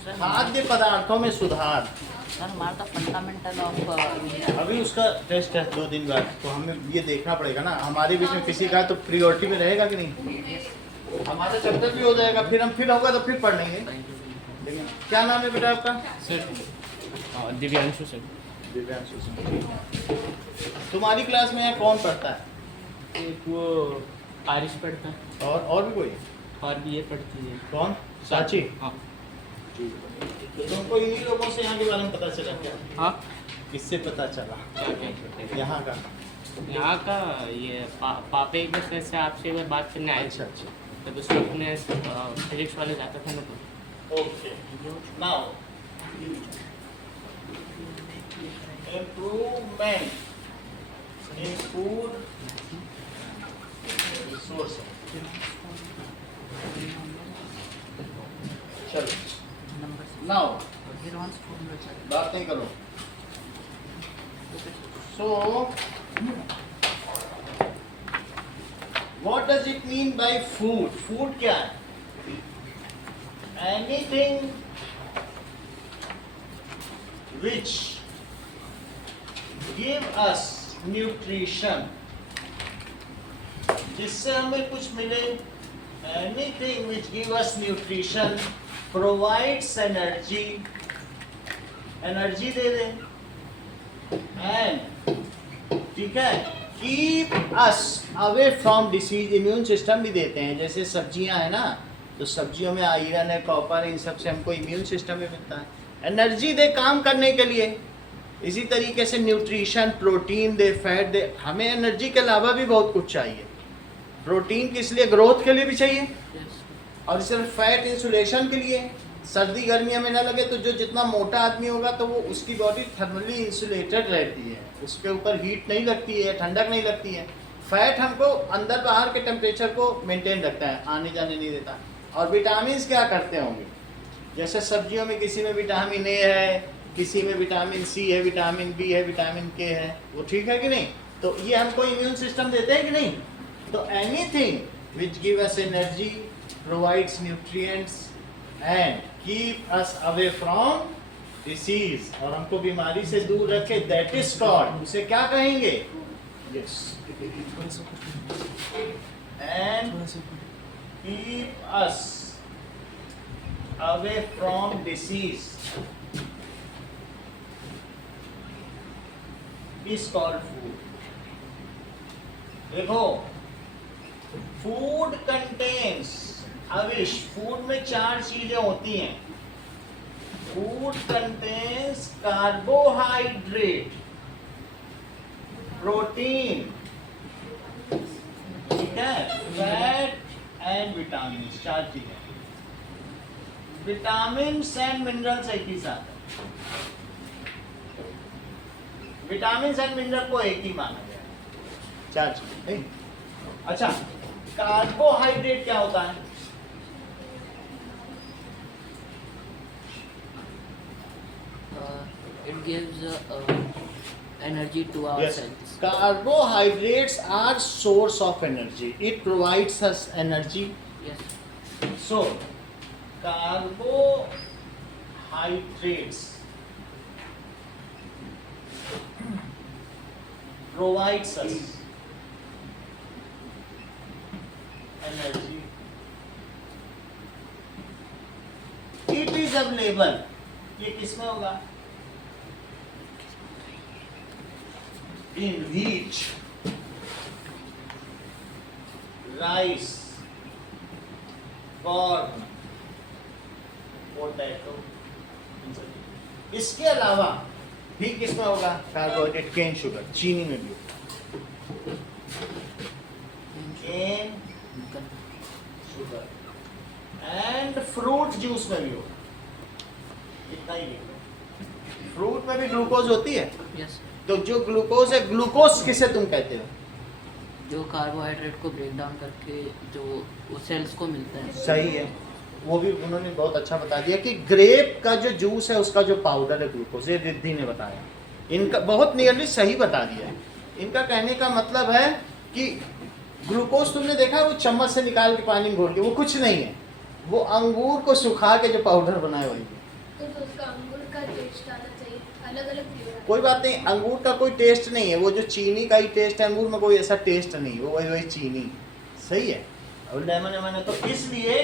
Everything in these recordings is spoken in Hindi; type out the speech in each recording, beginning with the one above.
खाद्य पदार्थों में सुधार। सर हमारा तो फंडामेंटल ऑफ अभी उसका टेस्ट है 2 दिन बाद, तो हमें ये देखना पड़ेगा ना, हमारे बीच में किसी का तो प्रियोरिटी में रहेगा कि नहीं। हमारा चैप्टर भी हो जाएगा, फिर हम फिर होगा तो फिर पढ़ लेंगे। लेकिन क्या नाम है बेटा आपका? Sir Divyanshu sir. दिव्यांशु सिंह। तुम्हारी क्लास में कौन पढ़ता है? एक वो आरिश पढ़ता है और भी कोई? और भी ये पढ़ती है। कौन? साची। हाँ तो तुमको इन्हीं लोगों से यहाँ के बारे में पता चला क्या? हाँ। किससे पता चला? यहाँ का? यहाँ का ये पापा एक बार से आपसे एक बार बात करने आए थे। अच्छा। तब उस वक्त मैं फिजिक्स वाले जाता था ना तो। Okay. Now improvement in food resources। चलो नाउ बात नहीं करो। So what does it mean by food? Food क्या है? Anything which give us nutrition, जिससे हमें कुछ मिले। Anything which give us nutrition, provides energy, energy they they, and ठीक है keep us away from disease. Immune system भी देते हैं, जैसे सब्जियां है ना, तो सब्जियों में आयरन है, कॉपर, इन सब से हमको इम्यून सिस्टम भी मिलता है, एनर्जी दे काम करने के लिए। इसी तरीके से nutrition, protein they, fat they. हमें एनर्जी के अलावा भी बहुत कुछ चाहिए। प्रोटीन किस लिए? ग्रोथ के लिए भी चाहिए, और सिर्फ फैट इंसुलेशन के लिए। सर्दी गर्मी हमें ना लगे, तो जो जितना मोटा आदमी होगा तो वो उसकी बॉडी थर्मली इंसुलेटेड रहती है, उसके ऊपर हीट नहीं लगती है, ठंडक नहीं लगती है। फैट हमको अंदर बाहर के टेम्परेचर को मेंटेन रखता है, आने जाने नहीं देता। और विटामिन क्या करते होंगे? जैसे सब्जियों में किसी में विटामिन ए है, किसी में विटामिन सी है, विटामिन बी है, विटामिन के है, वो ठीक है कि नहीं? तो ये हमको इम्यून सिस्टम देते हैं कि नहीं? तो anything which give us energy, provides nutrients and keep us away from disease, और हमको बीमारी से दूर रखे, दैट इज कॉल्ड, उसे क्या कहेंगे? Yes. And keep us away from disease is called food. देखो, फूड कंटेन्स, अविश, फूड में 4 चीजें होती हैं। फूड कंटेन्स कार्बोहाइड्रेट, प्रोटीन, ठीक है, फैट एंड विटामिन, 4 चीजें। विटामिन एंड मिनरल्स एक ही साथ है। विटामिन एंड मिनरल को एक ही माना गया है, 4 चीजें। अच्छा, कार्बोहाइड्रेट क्या होता है? it gives energy to our Yes. cells. Carbohydrates are source of energy. It provides us energy. Yes. So, carbohydrates provides us energy. It is available. ये किसमें होगा? In wheat, rice, corn, potato. इसके अलावा भी किसमें होगा? कार्बोहाइड्रेट, केन शुगर, चीनी में भी होगा, cane sugar, and fruit juice में भी होगा। इतना ही लिखो। फ्रूट में भी ग्लूकोज होती है। Yes. तो जो ग्लूकोज है, ग्लूकोज किसे तुम कहते हो? जो कार्बोहाइड्रेट को ब्रेक डाउन करके जो सेल्स को मिलता है। सही है, वो भी उन्होंने बहुत अच्छा बता दिया कि ग्रेप का जो जूस है उसका जो पाउडर है ग्लूकोज, ये रिद्धि ने बताया। इनका बहुत नियरली सही बता दिया है। इनका कहने का मतलब है कि ग्लूकोज तुमने देखा वो चम्मच से निकाल के पानी में घोल के, वो कुछ नहीं है, वो अंगूर को सुखा के जो पाउडर बनाए वही है। तो उसका अंगूर का टेस्ट आना चाहिए, अलग अलग फ्लेवर। कोई बात नहीं, अंगूर का कोई टेस्ट नहीं है, वो जो चीनी का ही टेस्ट है, अंगूर में कोई ऐसा टेस्ट नहीं, वो वही वही चीनी, सही है। और लेमन वेमन है, तो इसलिए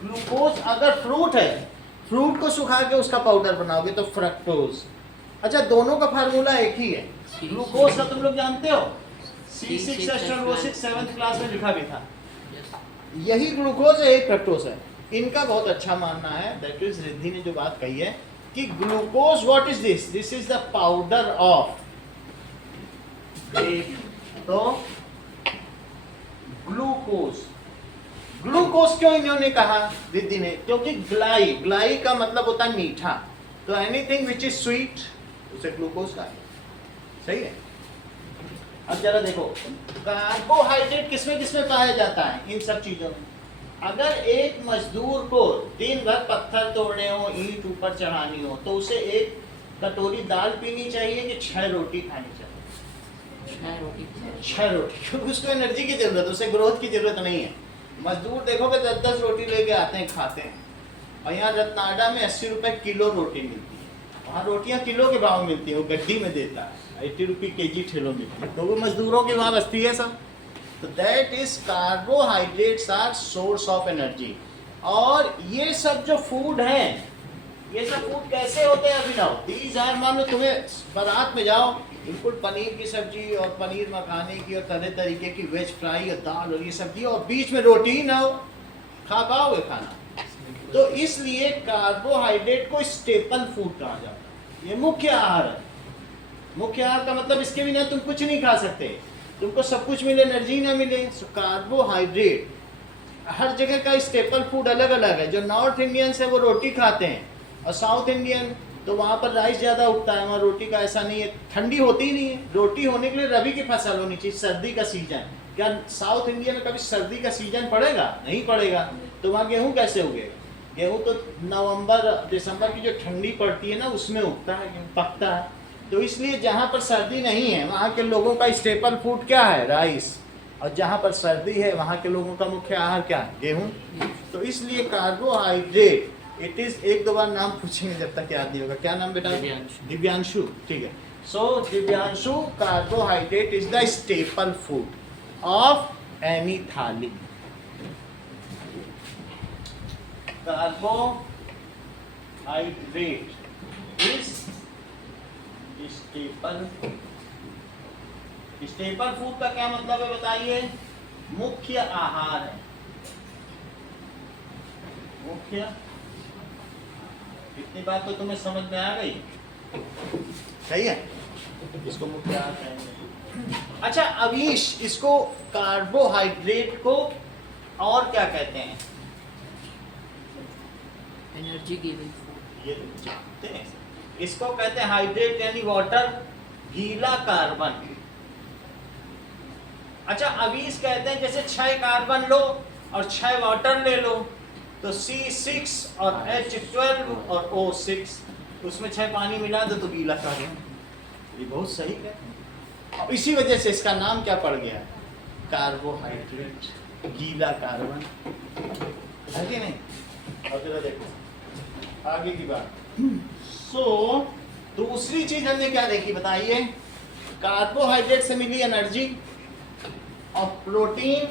ग्लूकोज अगर फ्रूट है, फ्रूट को सुखा के उसका पाउडर बनाओगे तो फ्रक्टोज। अच्छा, दोनों का फार्मूला एक ही है। ग्लूकोज का तुम लोग जानते हो, C6H12O6 7th क्लास में लिखा भी था। यही ग्लूकोज है, एक फ्रक्टोज है। इनका बहुत अच्छा मानना है, दैट इज रिद्धि ने जो बात कही है कि glucose what is this, this is the powder of. तो ग्लूकोज, ग्लूकोज क्यों इन्होंने कहा रिद्धि ने, क्योंकि ग्लाई, ग्लाई का मतलब होता है मीठा, तो एनीथिंग विच इज स्वीट उसे ग्लूकोज कहा, सही है। अब जरा देखो, कार्बोहाइड्रेट किसमें किसमें पाया जाता है, इन सब चीजों में। अगर एक मजदूर को दिन भर पत्थर तोड़ने हो, ईंट ऊपर चढ़ानी हो, तो उसे एक कटोरी दाल पीनी चाहिए कि 6 रोटी खानी चाहिए? 6 रोटी। 6 रोटी, क्योंकि उसको एनर्जी की जरूरत है, उसे ग्रोथ की जरूरत नहीं है। मजदूर देखोगे 10-10 रोटी लेके आते हैं, खाते हैं। और यहाँ रत्नाडा में 80 रुपए किलो रोटी मिलती है, वहाँ रोटियाँ किलो के भाव मिलती है, वो गड्डी में देता है, 80 रुपये केजी ठेलों मिलती है, तो वो मजदूरों की वहाँ बस्ती है सब। तो that is carbohydrates are source of energy. और ये सब जो फूड हैं, ये सब फूड कैसे होते हैं अभिनव? दीज आर, मान लो तुम्हें बारात में जाओ, बिल्कुल पनीर की सब्जी और पनीर मखाने की और तरह तरीके की वेज फ्राई और दाल और ये सब्जी, और बीच में रोटी ही ना हो, खा पाओगे खाना? तो इसलिए कार्बोहाइड्रेट को स्टेपल फूड कहा जाता है, ये मुख्य आहार है। मुख्य आहार का मतलब इसके बिना तुम कुछ नहीं खा सकते, तुमको सब कुछ मिले, एनर्जी ना मिले। कार्बोहाइड्रेट हर जगह का स्टेपल फूड अलग अलग है। जो नॉर्थ इंडियंस है वो रोटी खाते हैं, और साउथ इंडियन तो वहाँ पर राइस ज़्यादा उगता है, वहाँ रोटी का ऐसा नहीं है, ठंडी होती ही नहीं है। रोटी होने के लिए रबी की फसल होनी चाहिए, सर्दी का सीजन। क्या साउथ इंडिया में कभी सर्दी का सीजन पड़ेगा? नहीं पड़ेगा। तो वहाँ गेहूँ कैसे उगेगा? गेहूँ तो नवंबर दिसंबर की जो ठंडी पड़ती है ना, उसमें उगता है, गेहूँ पकता है। तो इसलिए जहाँ पर सर्दी नहीं है वहाँ के लोगों का स्टेपल फूड क्या है? राइस। और जहाँ पर सर्दी है वहाँ के लोगों का मुख्य आहार क्या है? गेहूँ। तो इसलिए कार्बोहाइड्रेट इट इज, एक दो बार नाम पूछेंगे जब तक याद नहीं होगा। क्या नाम बेटा? दिव्यांशु। ठीक है। So Divyanshu, carbohydrate is the staple food of any thali. Carbohydrate is staple. Staple food का क्या मतलब है बताइए? मुख्य आहार है। मुख्य, इतनी बात तो तुम्हें समझ में आ गई? सही है, इसको मुख्य आहार कहेंगे। अच्छा अवीश, इसको कार्बोहाइड्रेट को और क्या कहते हैं? Energy giving food. ये तो जानते हैं, इसको कहते हैं हाइड्रेट यानी वाटर, गीला कार्बन। अच्छा अवीस कहते हैं जैसे 6 कार्बन लो और 6 वाटर ले लो, तो C6 और H12 और O6, उसमें 6 पानी मिला दो तो गीला कार्बन। ये बहुत सही है। और इसी वजह से इसका नाम क्या पड़ गया? कार्बोहाइड्रेट, गीला कार्बन, है कि नहीं? और जरा देखो आगे की बात। सो दूसरी चीज हमने क्या देखी बताइए? कार्बोहाइड्रेट से मिली एनर्जी, और प्रोटीन,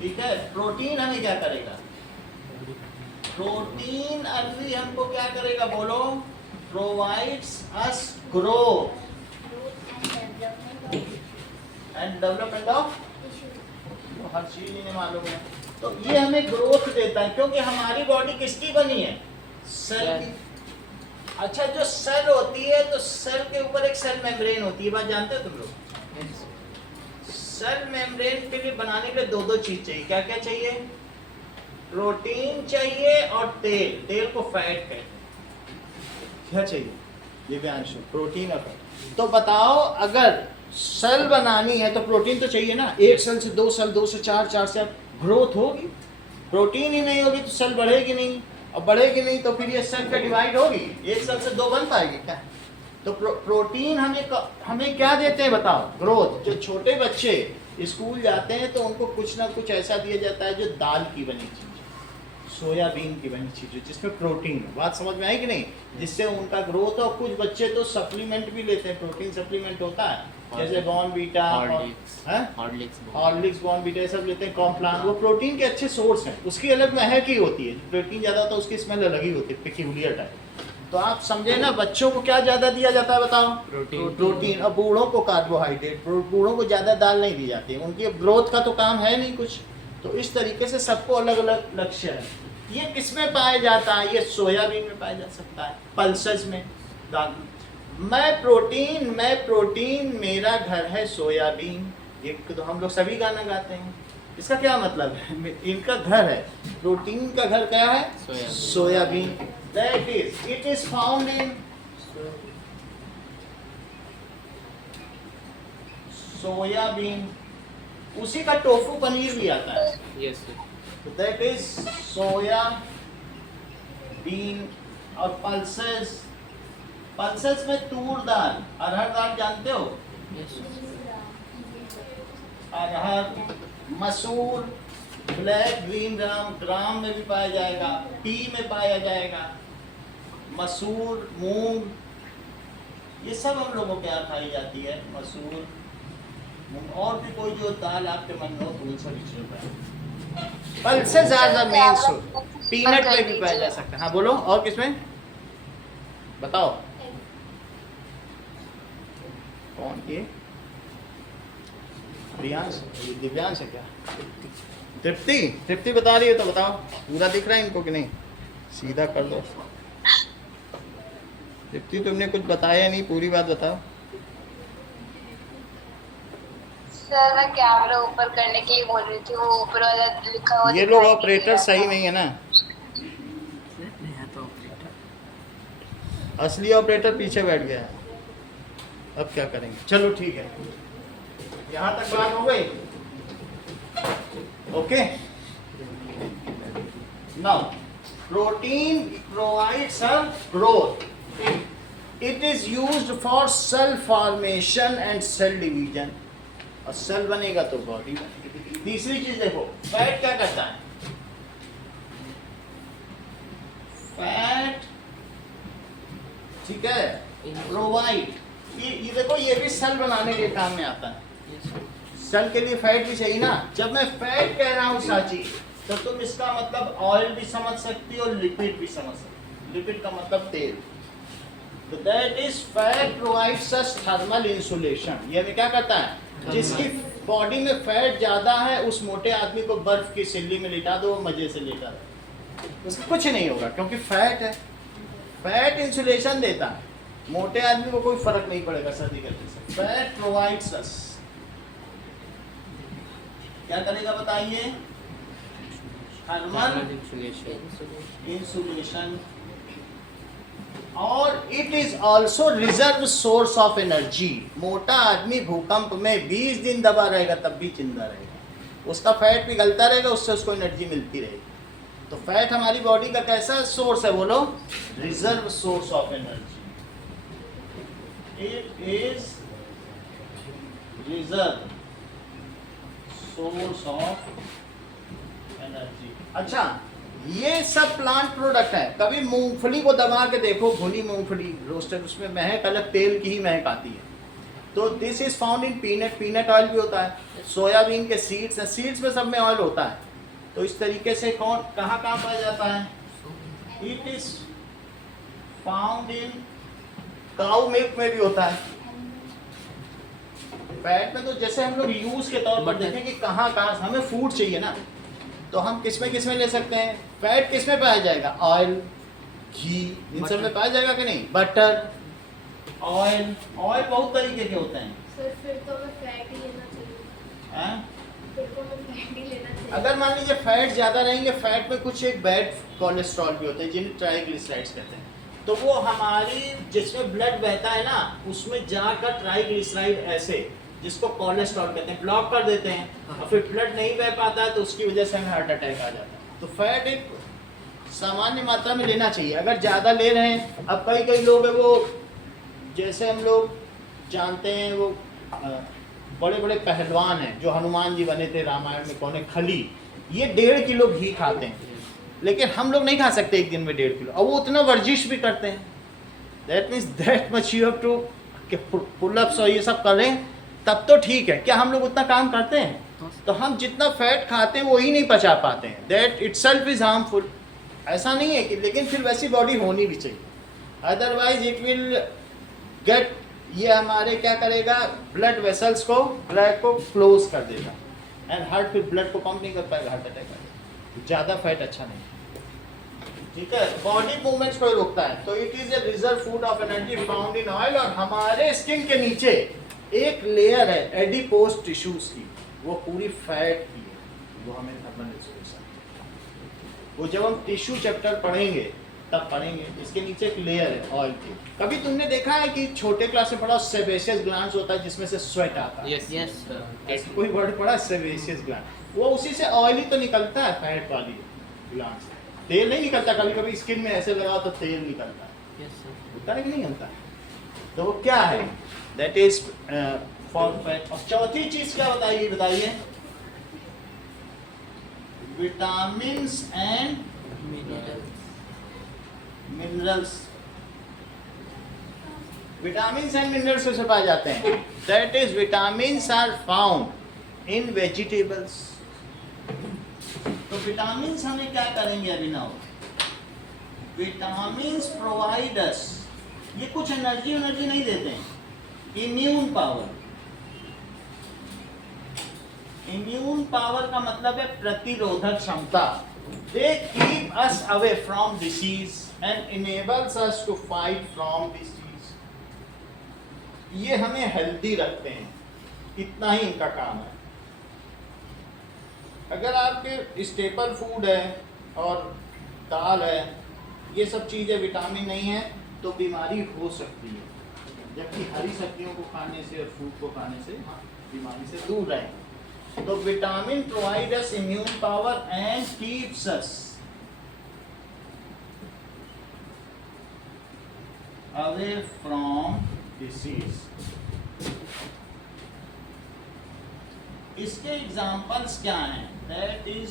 ठीक है। प्रोटीन हमें क्या करेगा? प्रोटीन अभी हमको क्या करेगा बोलो? Provides us growth and development of, हर चीज इन्हें मालूम है। तो ये हमें ग्रोथ देता है, क्योंकि हमारी बॉडी किसकी बनी है? सेल की। अच्छा जो सेल होती है, तो सेल के ऊपर एक सेल मेम्ब्रेन होती है, बात जानते हो तुम लोग? सेल मेम्ब्रेन के लिए बनाने के लिए दो चीज चाहिए। क्या क्या चाहिए? प्रोटीन चाहिए और तेल। तेल को फैट कहते हैं। क्या चाहिए? ये भी आंसर, प्रोटीन और फैट। तो बताओ अगर सेल बनानी है तो प्रोटीन तो चाहिए ना। एक सेल से 2 सेल, 2 से 4, 4 से ग्रोथ होगी। प्रोटीन ही नहीं होगी तो सेल बढ़ेगी नहीं, और बढ़ेगी नहीं तो फिर ये सेल का डिवाइड होगी, एक सेल से 2 बन पाएगी क्या? तो प्रोटीन हमें क्या देते हैं बताओ? ग्रोथ। जो छोटे बच्चे स्कूल जाते हैं तो उनको कुछ ना कुछ ऐसा दिया जाता है जो दाल की बनी चीज, सोयाबीन की बनी चीज़ जिसमें प्रोटीन है। बात समझ में आई कि नहीं? जिससे उनका ग्रोथ, और कुछ बच्चे तो सप्लीमेंट भी लेते हैं, प्रोटीन सप्लीमेंट होता है जैसे बॉर्नवीटा, हॉर्लिक्स, बॉर्नवीटा ये सब लेते हैं, कॉम्प्लान, वो प्रोटीन के अच्छे सोर्स हैं। उसकी अलग महक ही होती है, प्रोटीन ज़्यादा होता है उसकी स्मेल अलग ही होती है, पिक्यूलियर टाइप। तो आप समझे ना, बच्चों को क्या ज़्यादा दिया जाता है बताओ? प्रोटीन। और बूढ़ों को कार्बोहाइड्रेट। बूढ़ों को ज़्यादा दाल नहीं दी जाती, उनकी ग्रोथ का तो काम है नहीं कुछ। तो इस तरीके से सबको अलग अलग लक्ष्य है। ये किस में पाया जाता है? ये सोयाबीन में पाया जा सकता है, पल्सेस में, दाल। मैं प्रोटीन, मेरा घर है सोयाबीन। एक तो हम लोग सभी गाना गाते हैं, इसका क्या मतलब है? इनका घर है, प्रोटीन का घर क्या है? Soybean. That is, it is found in soybean. उसी का टोफू पनीर भी आता है। Yes sir. That is soya bean pulses में तूर दाल, अरहर दाल जानते हो? अरहर, मसूर, ब्लैक ग्रीन ग्राम में भी पाया जाएगा, पी में पाया जाएगा, मसूर, मूंग, ये सब हम लोगों के यहाँ खाई जाती है। मसूर, मूंग, और भी कोई जो दाल आपके मन में हो तो उन सभी चीजों का pulses are the main source. Peanut में भी पाया जा सकता है। हाँ बोलो, और किसमें बताओ? कौन ये? प्रियांश, दिव्यांश है क्या? तृप्ति बता रही है तो बताओ, पूरा दिख रहा है इनको कि नहीं? सीधा कर दो। तृप्ति तुमने कुछ बताया नहीं, पूरी बात बताओ। सर मैं कैमरा ऊपर करने के लिए बोल रही थी, वो ऊपर वाला लिखा हुआ ये लोग ऑपरेटर सही नहीं है ना, असली ऑपरेटर पीछे बैठ गया है। अब क्या करेंगे? चलो ठीक है, यहाँ तक बात हो गई। Okay, now protein provides growth. It is used for cell formation and cell division. और सेल बनेगा तो बॉडी बनेगी। तीसरी चीज देखो, फैट क्या करता है? फैट, ठीक है, प्रोवाइड, ये देखो, ये भी सेल बनाने के काम में आता है। सेल के लिए फैट भी चाहिए ना। जब मैं फैट कह रहा हूँ साची, तो तुम इसका मतलब ऑयल भी समझ सकती हो, लिपिड भी समझ सकती हो। लिपिड का मतलब तेल। तो that is fat provides us thermal insulation. ये भी क्या करता है? जिसकी बॉडी में फैट ज्यादा है, उस मोटे आदमी को बर्फ की सिल्ली में लिटा दो, मजे से लेटा रहे, उसको कुछ नहीं होगा, क्योंकि फैट है। फैट इंसुलेशन देता है, मोटे आदमी को कोई फर्क नहीं पड़ेगा सर्दी गर्मी से। फैट प्रोवाइड्स अस, क्या करेगा बताइए? Thermal insulation. और it is also reserve source of energy. मोटा आदमी भूकंप में 20 दिन दबा रहेगा तब भी जिंदा रहेगा, उसका फैट पिघलता रहेगा, उससे उसको एनर्जी मिलती रहेगी। तो फैट हमारी बॉडी का कैसा सोर्स है बोलो? Reserve source of energy. It is reserve source of energy. अच्छा, ये सब प्लांट प्रोडक्ट है। कभी मूंगफली को दबा के देखो, भुनी मूंगफली रोस्टेड, उसमें महक अलग, तेल की ही महक आती है। तो this is found in peanut. Peanut oil भी होता है। सोयाबीन के सीड्स हैं, सीड्स में सब में ऑयल होता है। तो इस तरीके से कहाँ पाया जाता है? It is found in cow milk में भी होता है। फैट में तो जैसे हम लोग यूज के तौर पर देखें कि कहाँ हमें फूड चाहिए ना, तो हम किसमें ले सकते हैं? फैट किसमें पाया जाएगा? ऑयल, घी, इन सब में पाया जाएगा कि नहीं? बटर, ऑयल बहुत तरीके के होते हैं। सर फिर तो हमें फैट ही लेना चाहिए। हैं? फिर तो हमें फैट ही लेना चाहिए। अगर मान लीजिए फैट ज़्यादा रहेंगे, फैट में कुछ एक बैड कोलेस्ट्रॉल भी होते हैं जिन्हें ट्राइग्लिसराइड्स कहते हैं। तो वो हमारी जिसमें ब्लड बहता है ना, उसमें जाकर ट्राइग्लिसराइड ऐसे, जिसको कोलेस्ट्रॉल कहते हैं, ब्लॉक कर देते हैं, और फिर ब्लड नहीं बह पाता है, तो उसकी वजह से हमें हार्ट अटैक आ जाता है। तो फैट एक सामान्य मात्रा में लेना चाहिए। अगर ज़्यादा ले रहे हैं, अब कई लोग हैं वो, जैसे हम लोग जानते हैं, वो बड़े बड़े पहलवान हैं जो हनुमान जी बने थे रामायण में, कौन है? खली। ये 1.5 किलो घी खाते हैं। लेकिन हम लोग नहीं खा सकते एक दिन में 1.5 किलो, और वो उतना वर्जिश भी करते हैं। That means that much you have to pullups और ये सब करें तब तो ठीक है। क्या हम लोग उतना काम करते हैं? तो हम जितना फैट खाते हैं वही नहीं पचा पाते हैं। That itself is harmful. ऐसा नहीं है कि, लेकिन फिर वैसी बॉडी होनी भी चाहिए, अदरवाइज इट विल गेट, ये हमारे क्या करेगा, ब्लड वेसल्स को, ब्लड को क्लोज कर देगा, एंड हार्ट फिर ब्लड को पंप नहीं कर पाएगा, हार्ट अटैक आएगा। ज़्यादा फैट अच्छा नहीं, ठीक है। बॉडी मूवमेंट्स को रोकता है। तो it is a reserve food of energy found in oil. और हमारे स्किन के नीचे एक लेयर है एडिपोज टिश्यूज की, वो पूरी फैट की है, वो हमें थर्मल इंसुलेशन। वो जब हम टिश्यू चैप्टर पढ़ेंगे तब पढ़ेंगे। इसके नीचे एक लेयर है ऑयल की। कभी तुमने देखा है कि छोटे क्लास में पढ़ा सेबेशियस ग्लैंड्स होता है जिसमें से स्वेट आता है? यस यस ऐसा कोई वर्ड पढ़ा, सेबेशियस ग्लैंड? वो उसी से ऑयल ही तो निकलता है, फैट वाली ग्लैंड से। तेल नहीं निकलता। कभी कभी स्किन में ऐसे लगाओ तो तेल निकलता है, होता है कि नहीं होता है? तो वो क्या है? That is for fat. और चौथी चीज क्या बताइए? Vitamins and minerals. Vitamins and minerals से पाए जाते हैं। That is vitamins are found in vegetables. तो विटामिन्स हमें क्या करेंगे अभी नाउ? विटामिन्स प्रोवाइड अस, ये कुछ एनर्जी नहीं देते हैं, इम्यून पावर। इम्यून पावर का मतलब है प्रतिरोधक क्षमता। They keep us away from disease and enables us to fight from disease. ये हमें हेल्दी रखते हैं, इतना ही इनका काम है। अगर आपके स्टेपल फूड है और दाल है, ये सब चीज़ें विटामिन नहीं है तो बीमारी हो सकती है, जबकि हरी सब्जियों को खाने से और फ्रूट को खाने से बीमारी से दूर रहें। तो vitamin provide us immune power and keeps us away from disease. इसके एग्जाम्पल्स क्या हैं? That is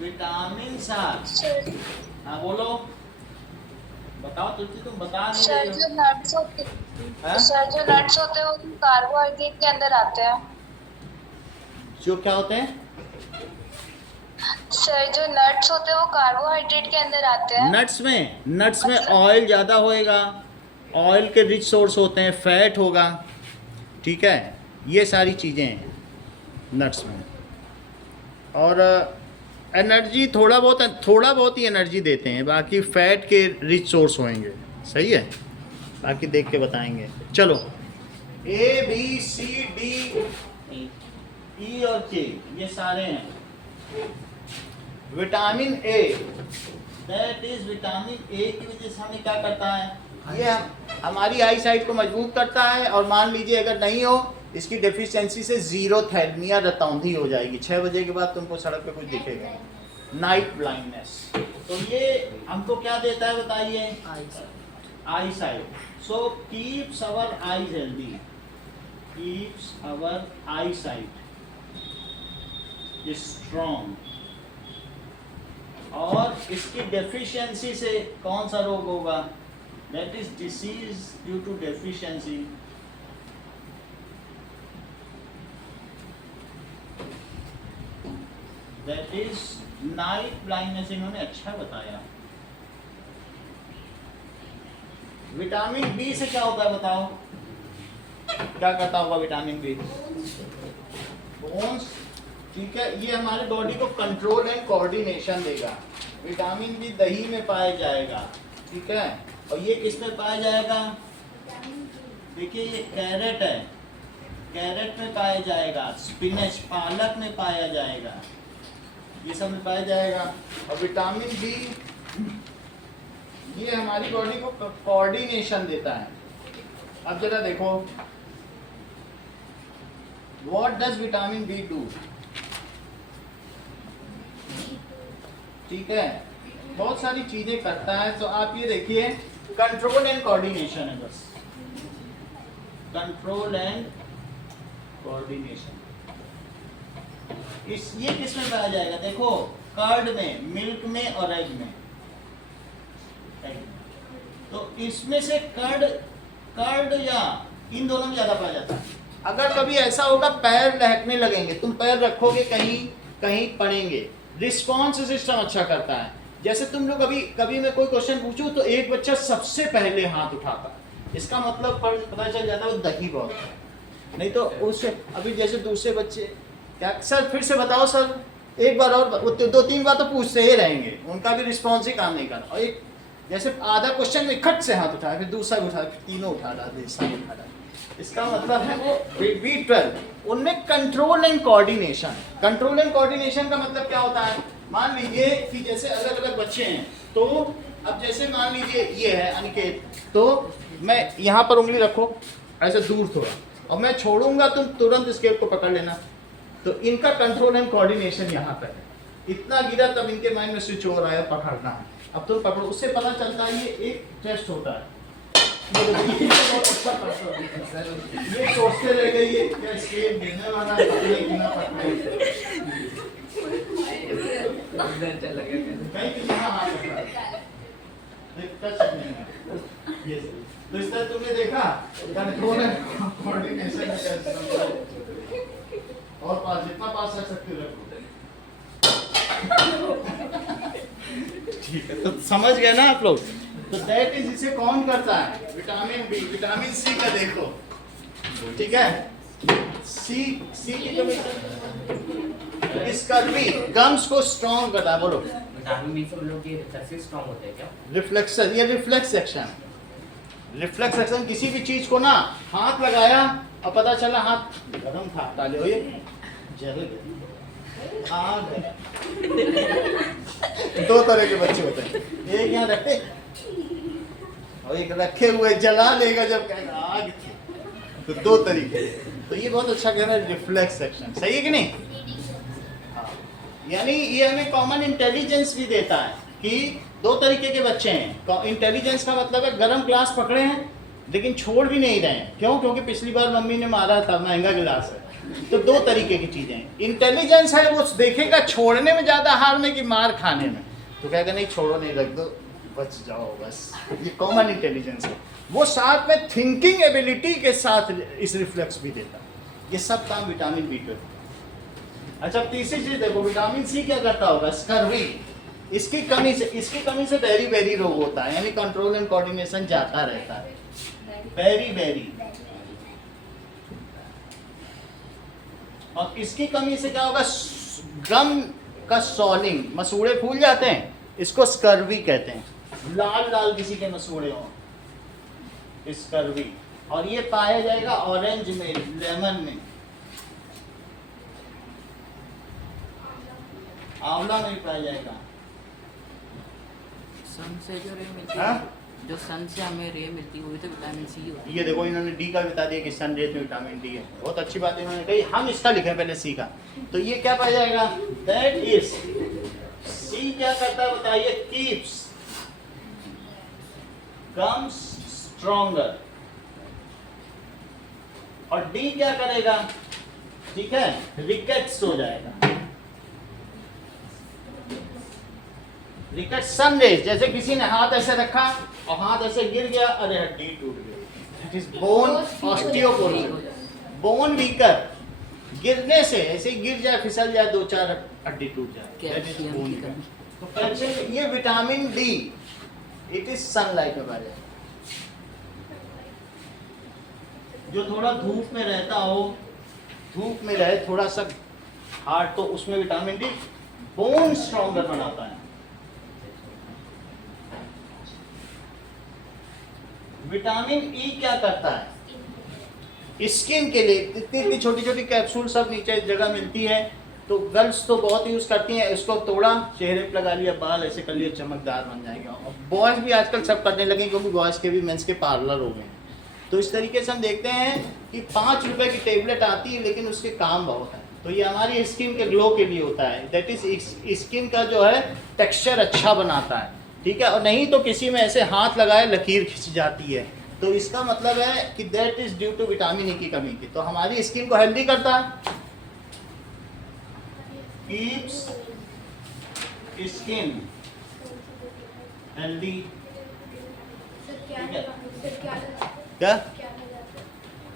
vitamin are. हाँ बोलो, बताओ तुलसी, तुम बता नहीं सर रही जो हो। नट्स होते हाँ? सर जो नट्स होते हैं वो कार्बोहाइड्रेट के अंदर आते हैं। जो क्या होते हैं? सर जो नट्स होते हैं वो कार्बोहाइड्रेट के अंदर आते हैं। नट्स में ऑयल ज़्यादा होएगा, ऑयल के रिच सोर्स होते हैं, फैट होगा, ठीक है। ये सारी चीज़ें हैं नट्स में। और एनर्जी थोड़ा बहुत ही एनर्जी देते हैं, बाकी फैट के रिच सोर्स होंगे। सही है, बाकी देख के बताएंगे। चलो, A B C D E और के ये सारे हैं। Vitamin A, that is vitamin A की वजह से हमें क्या करता है? ये हमारी आई साइट को मजबूत करता है। और मान लीजिए अगर नहीं हो, इसकी डेफिशिएंसी से जीरोथैल्मिया रतौंधी हो जाएगी। 6 बजे के बाद तुमको सड़क पे कुछ दिखेगा, नाइट ब्लाइंडनेस। तो ये हमको क्या देता है बताइए? Eye sight. So keeps our eyes healthy, keeps our eye sight strong. और इसकी डेफिशिएंसी से कौन सा रोग होगा? That is disease due to deficiency. That is night blindness. इन्होंने अच्छा बताया। विटामिन बी से क्या होता है बताओ? क्या करता होगा विटामिन बी? बोन्स, ठीक है। ये हमारे बॉडी को कंट्रोल एंड कोऑर्डिनेशन देगा। विटामिन बी दही में पाया जाएगा, ठीक है। और ये किस में पाया जाएगा? देखिए ये कैरेट है, कैरेट में पाया जाएगा, स्पिनच पालक में पाया जाएगा, ये सब में पाया जाएगा। और विटामिन बी ये हमारी बॉडी को कोऑर्डिनेशन देता है। अब जरा देखो, what does vitamin B do? ठीक है, बहुत सारी चीजें करता है। तो आप ये देखिए, कंट्रोल एंड कोऑर्डिनेशन है, बस कंट्रोल एंड कोऑर्डिनेशन। ये किस में पाया जाएगा? देखो कर्ड में, मिल्क में और एग में। तो इसमें से कर्ड या इन दोनों में ज्यादा पाया जाता है। अगर कभी ऐसा होगा पैर लहकने लगेंगे, तुम पैर रखोगे कहीं कहीं पड़ेंगे, रिस्पॉन्स सिस्टम अच्छा करता है। जैसे तुम लोग कभी मैं कोई क्वेश्चन पूछूं तो एक बच्चा सबसे पहले हाथ उठाता है, इसका मतलब पता चल जाता है वो दही बहुत है। नहीं तो उससे अभी जैसे दूसरे बच्चे क्या सर फिर से बताओ सर एक बार और, वो 2-3 बार तो पूछते ही रहेंगे, उनका भी रिस्पॉन्स ही काम नहीं करना। और एक जैसे आधा क्वेश्चन में इकट्ठ से हाथ उठाया, फिर दूसरा भी उठाया, फिर तीनों उठा डाले, सब उठा डाले। इसका मतलब है वो B12 उनमें control and coordination. Control and coordination का मतलब क्या होता है? मान लीजिए कि जैसे अलग अलग बच्चे हैं, तो अब जैसे मान लीजिए ये है अनिकेत, तो मैं यहाँ पर उंगली रखो ऐसे दूर थोड़ा, और मैं छोड़ूंगा तुम तुरंत स्केल को पकड़ लेना। तो इनका कंट्रोल एंड कोऑर्डिनेशन यहाँ पर है। इतना गिरा तब इनके माइंड में स्विच हो रहा है पकड़ना है, अब तुम पकड़ो। उससे पता चलता है ये एक टेस्ट होता है। ये सोचते रह गए ये क्या स्केल देने वाला पकड़े कि ना पकड़े। तो इस तरह तुमने देखा कंट्रोल एंड कोऑर्डिनेशन और पास जितना पास रख सकते हो रखो। ठीक है, तो समझ गए ना आप लोग? तो दैट इज इसे कौन करता है? Vitamin B. विटामिन सी का देखो, ठीक है, सी की जो इसका भी गम्स को स्ट्रॉन्ग करता है। बोलो विटामिन बी से हम लोग ये रिफ्लेक्सेस स्ट्रांग होते हैं क्या? रिफ्लेक्शन, ये रिफ्लेक्स एक्शन। रिफ्लेक्स एक्शन किसी भी चीज को ना हाथ लगाया और पता चला हाथ गरम था, डाले हो ये जल गए, आग है। दो तरह के बच्चे होते हैं, एक यहाँ रखते और एक रखे हुए जला लेगा जब कहेगा आग थी। तो दो तरीके। तो ये बहुत अच्छा कहना है रिफ्लेक्स एक्शन, सही है कि नहीं? हाँ। यानी ये हमें कॉमन इंटेलिजेंस भी देता है कि दो तरीके के बच्चे हैं। इंटेलिजेंस का मतलब है गरम ग्लास पकड़े हैं लेकिन छोड़ भी नहीं रहे हैं। क्यों? क्योंकि पिछली बार मम्मी ने मारा था, महंगा गिलास है। तो दो तरीके की चीजें हैं। इंटेलिजेंस है वो देखेगा छोड़ने में ज्यादा हारने की मार खाने में, तो कहेगा नहीं छोड़ो, नहीं रख दो, बच जाओ बस। ये कॉमन इंटेलिजेंस है। वो साथ में थिंकिंग एबिलिटी के साथ इस रिफ्लेक्स भी देता है। ये सब काम विटामिन B12। अच्छा, तीसरी चीज देखो, विटामिन सी क्या करता होगा? स्कर्वी। इसकी कमी से बेरी बेरी रोग होता है, यानी कंट्रोल एंड कोऑर्डिनेशन जाता रहता है। Beriberi. और इसकी कमी से क्या होगा? गम का सॉलिंग, मसूड़े फूल जाते हैं, इसको स्कर्वी कहते हैं। लाल लाल किसी के मसूड़े हो, स्कर्वी। और ये पाया जाएगा ऑरेंज में, लेमन में, आंवला में भी पाया जाएगा। सन से जो रे मिलती हाँ? है, जो सन से हमें रे मिलती है वही तो विटामिन सी होती है। ये देखो इन्होंने डी का बता दिया कि सन रेज में विटामिन डी है। बहुत अच्छी बात इन्होंने कही। हम इसका लिखे पहले सी का। तो ये क्या पाया जाएगा? दैट इज सी क्या करता है बताइए? Keeps gums stronger. और डी क्या करेगा? ठीक है, रिकेट्स हो जाएगा। रिकेट्स सन रेज, जैसे किसी ने हाथ ऐसे रखा और हाथ ऐसे गिर गया, अरे हड्डी टूट गई। It is bone osteoporosis, bone weaker. गिरने से ऐसे ही गिर जाए, फिसल जाए, 2-4 हड्डी टूट जाए, दैट इज कैल्शियम बोन की वीकर। कमी। तो कैल्शियम, ये vitamin D, it is sunlight में पाया जाए। जो थोड़ा धूप में रहता हो, धूप में रहे थोड़ा सा हार्ड, तो उसमें विटामिन डी बोन स्ट्रॉन्गर बनाता है। विटामिन ई क्या करता है? स्किन के लिए इतनी इतनी छोटी छोटी कैप्सूल सब नीचे जगह मिलती है, तो गर्ल्स तो बहुत यूज करती हैं। इसको तोड़ा, चेहरे पे लगा लिया, बाल ऐसे कर लिए, चमकदार बन जाएगा। और बॉयज भी आजकल सब करने लगे, क्योंकि बॉयज के भी मेंस के पार्लर हो गए हैं। तो इस तरीके से हम देखते हैं कि 5 रुपए की टेबलेट आती है, लेकिन उसके काम बहुत है। तो ये हमारी स्किन के ग्लो के लिए होता है। दैट इज स्किन का जो है टेक्सचर अच्छा बनाता है, ठीक है। और नहीं तो किसी में ऐसे हाथ लगाए लकीर खिंच जाती है, तो इसका मतलब है कि that is due to vitamin E की कमी की। तो हमारी स्किन को हेल्दी करता है, कीप्स स्किन हेल्दी। सर क्या ठीक है। सर क्या क्या क्या लगाते हैं?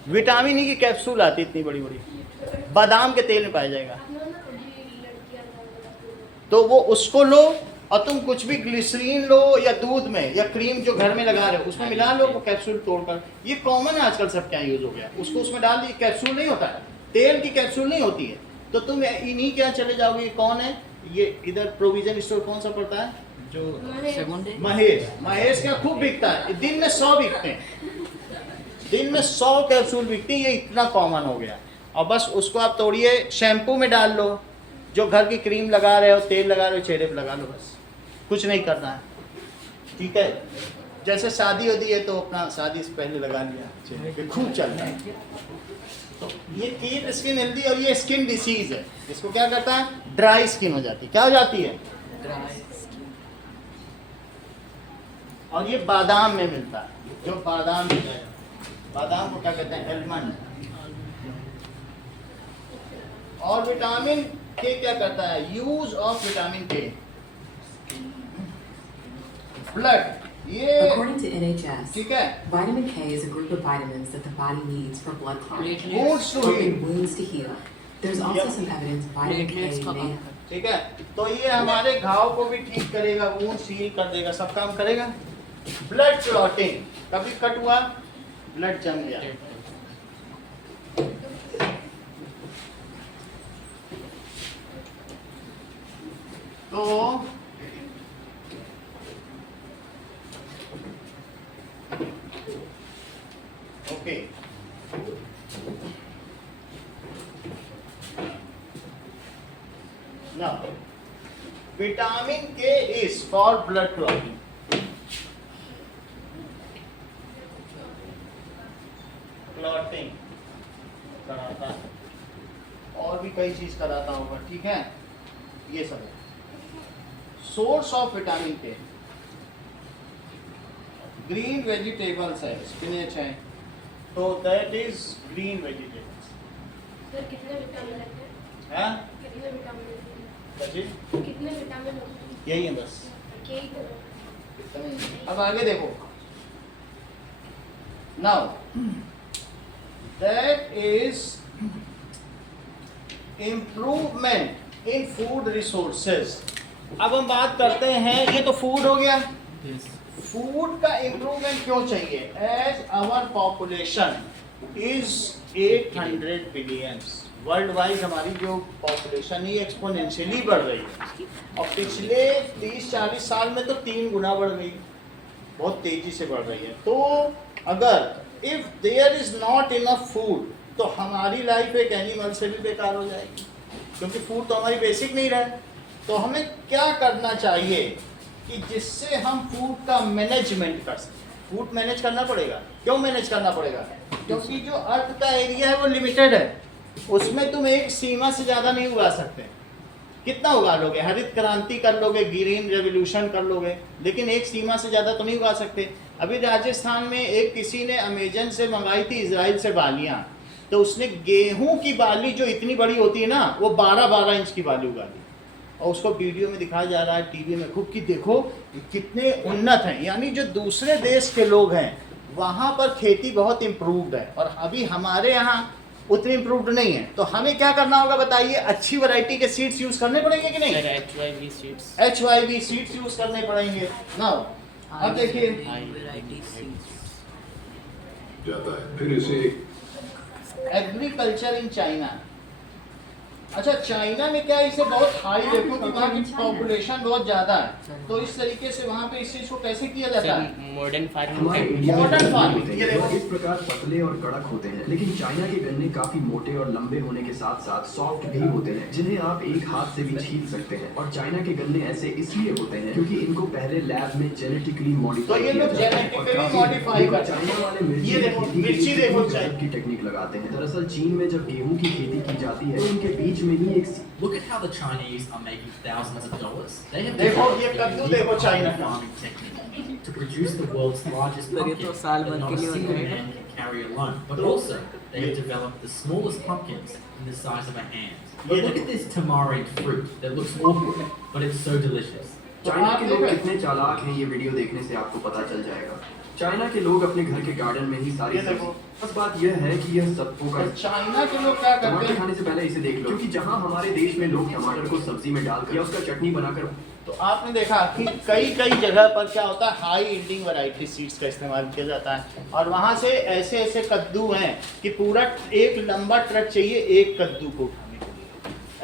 विटामिन ई की कैप्सूल आती इतनी बड़ी बड़ी, बादाम के तेल में पाया जाएगा। आप लोग ना अभी लड़कियां लगाते तो वो उसको लो और तुम कुछ भी ग्लिसरीन लो या दूध में या क्रीम जो घर में लगा रहे हो उसमें मिला लो, वो कैप्सूल तोड़कर। ये कॉमन है आजकल, सब क्या यूज हो गया, उसको उसमें डाल दी। कैप्सूल नहीं होता है, तेल की कैप्सूल नहीं होती है। तो तुम इन्हीं क्या चले जाओगे। ये कौन है ये? इधर प्रोविजन स्टोर कौन सा पड़ता है जो सेगुंडे महेश का खूब बिकता है। दिन में 100 बिकते हैं, दिन में 100 कैप्सूल बिकती है। ये इतना कॉमन हो गया। और बस उसको आप तोड़िए, शैम्पू में डाल लो, जो घर की क्रीम लगा रहे हो, तेल लगा रहे हो, चेहरे पे लगा लो, बस कुछ नहीं करना है। ठीक है। जैसे शादी होती है तो अपना शादी से पहले लगा लिया, चेहरे पे खूब चल रहा है। तो ये कीप स्किन हेल्दी, और ये स्किन डिसीज है। इसको क्या करता है? ड्राई स्किन हो जाती है। क्या हो जाती है? और ये बादाम में मिलता है, जो बादाम मिलता है। बादाम को क्या कहते हैं? एलमंड। और विटामिन के क्या करता है? यूज ऑफ विटामिन के ब्लड। ये According to NHS, ठीक है, vitamin K is a group of vitamins that the body needs for blood clotting, wounds to for heal। wounds to heal. There's also Yep। some evidence vitamin platelets का K काम may करता ठीक है। तो ये हमारे घाव को भी ठीक करेगा, वूंड सील कर देगा, सब काम करेगा। ब्लड क्लॉटिंग, कभी कट हुआ, ब्लड जम गया। तो okay, now vitamin K is for blood clotting। Clotting कराता है, और भी कई चीज कराता होगा। ठीक है, ये सब है। सोर्स ऑफ विटामिन के ग्रीन वेजिटेबल्स है, स्पिनच है, तो that is green vegetables. Sir कितने विटामिन लगते हैं? है कितने विटामिन लगते हैं? बच्चे, कितने विटामिन होते हैं? यही है बस। यही तो अब आगे देखो। Now that is improvement in food resources. अब हम बात करते हैं, ये तो फूड हो गया। फूड का इम्प्रूवमेंट क्यों चाहिए? As our population is 800 billions. World wise हमारी जो पॉपुलेशन ही एक्सपोनेंशियली बढ़ रही है, और पिछले 30-40 साल में तो 3 गुना बढ़ गई, बहुत तेजी से बढ़ रही है। तो अगर if there is not enough food, तो हमारी लाइफ एक एनिमल से भी बेकार हो जाएगी, क्योंकि फूड तो हमारी बेसिक नहीं रहा। तो हमें क्या करना चाहिए कि जिससे हम फूड का मैनेजमेंट कर सकें। फूड मैनेज करना पड़ेगा। क्यों मैनेज करना पड़ेगा? क्योंकि जो अर्थ का एरिया है वो लिमिटेड है, उसमें तुम एक सीमा से ज़्यादा नहीं उगा सकते। कितना उगा लोगे? हरित क्रांति कर लोगे, ग्रीन रेवोल्यूशन कर लोगे, लेकिन एक सीमा से ज़्यादा तो नहीं उगा सकते। अभी राजस्थान में एक किसी ने अमेजन से मंगाई थी, इजराइल से बालियाँ, तो उसने गेहूं की बाली जो इतनी बड़ी होती है ना, वो 12-12 इंच की बाली उगा ली, और उसको वीडियो में दिखाया जा रहा है टीवी में खूब कि देखो कितने उन्नत हैं। यानी जो दूसरे देश के लोग हैं वहाँ पर खेती बहुत इम्प्रूव्ड है, और अभी हमारे यहाँ उतनी इम्प्रूव्ड नहीं है। तो हमें क्या करना होगा बताइए? अच्छी वैरायटी के सीड्स यूज करने पड़ेंगे कि नहीं? HYV seeds. HYV seeds use करने पड़ेंगे ना। अब देखिए, वैरायटी सीड्स जाता है, फिर इसे एग्रीकल्चर इन चाइना। अच्छा, चाइना में क्या इसे बहुत हाई है, क्योंकि वहाँ की पॉपुलेशन बहुत ज़्यादा है, तो इस तरीके से वहाँ पे इस चीज़ को कैसे किया जाता है? Modern farming. हमारे इंडिया में Modern गन्ने farming, होते ये हैं देखो। और इस प्रकार पतले और कड़क होते हैं, लेकिन चाइना के गन्ने काफी मोटे और लंबे होने के साथ साथ सॉफ्ट भी होते हैं, जिन्हें आप एक हाथ से भी छील सकते हैं। और चाइना के गन्ने ऐसे इसलिए होते हैं क्योंकि इनको पहले लैब में जेनेटिकली तो मॉडिफाई ये किया लोग जाता है। और genetically काफी- modify देखो, करते हैं। चाइना वाले मिर्ची ये की देखो, खेती के मिर्ची लिए देखो गजब चाइना। की टेक्निक लगाते हैं। दरअसल चीन में जब गेहूं की खेती की जाती है तो उनके बीच बीच में ही एक Look at how the Chinese are making thousands of dollars. They have देखो developed ये a कद्दू unique देखो चाइना का। farming technique to produce the world's largest तो ये pumpkin तो साल that भर not के a लिए single बनाएगा। man can carry alone. But also, they have developed the smallest pumpkins in the size of a hand. But look at this tamarind fruit that looks awkward, but it's so delicious. China के लोग कितने चालाक हैं ये वीडियो देखने से आपको पता चल जाएगा। चाइना के लोग अपने घर के गार्डन में ही सारी ये देखो। बस बात यह है कि यह सबको का तो चाइना के लोग क्या करते टमाटर हैं? खाने से पहले इसे देख लो, क्योंकि जहां हमारे देश में लोग टमाटर को सब्जी में डालकर या उसका चटनी बनाकर, तो आपने देखा कि कई कई जगह पर क्या होता है, हाई यील्डिंग वैरायटी सीड्स का इस्तेमाल किया जाता है, और वहाँ से ऐसे ऐसे कद्दू हैं कि पूरा एक लंबा ट्रक चाहिए एक कद्दू को उठाने के लिए,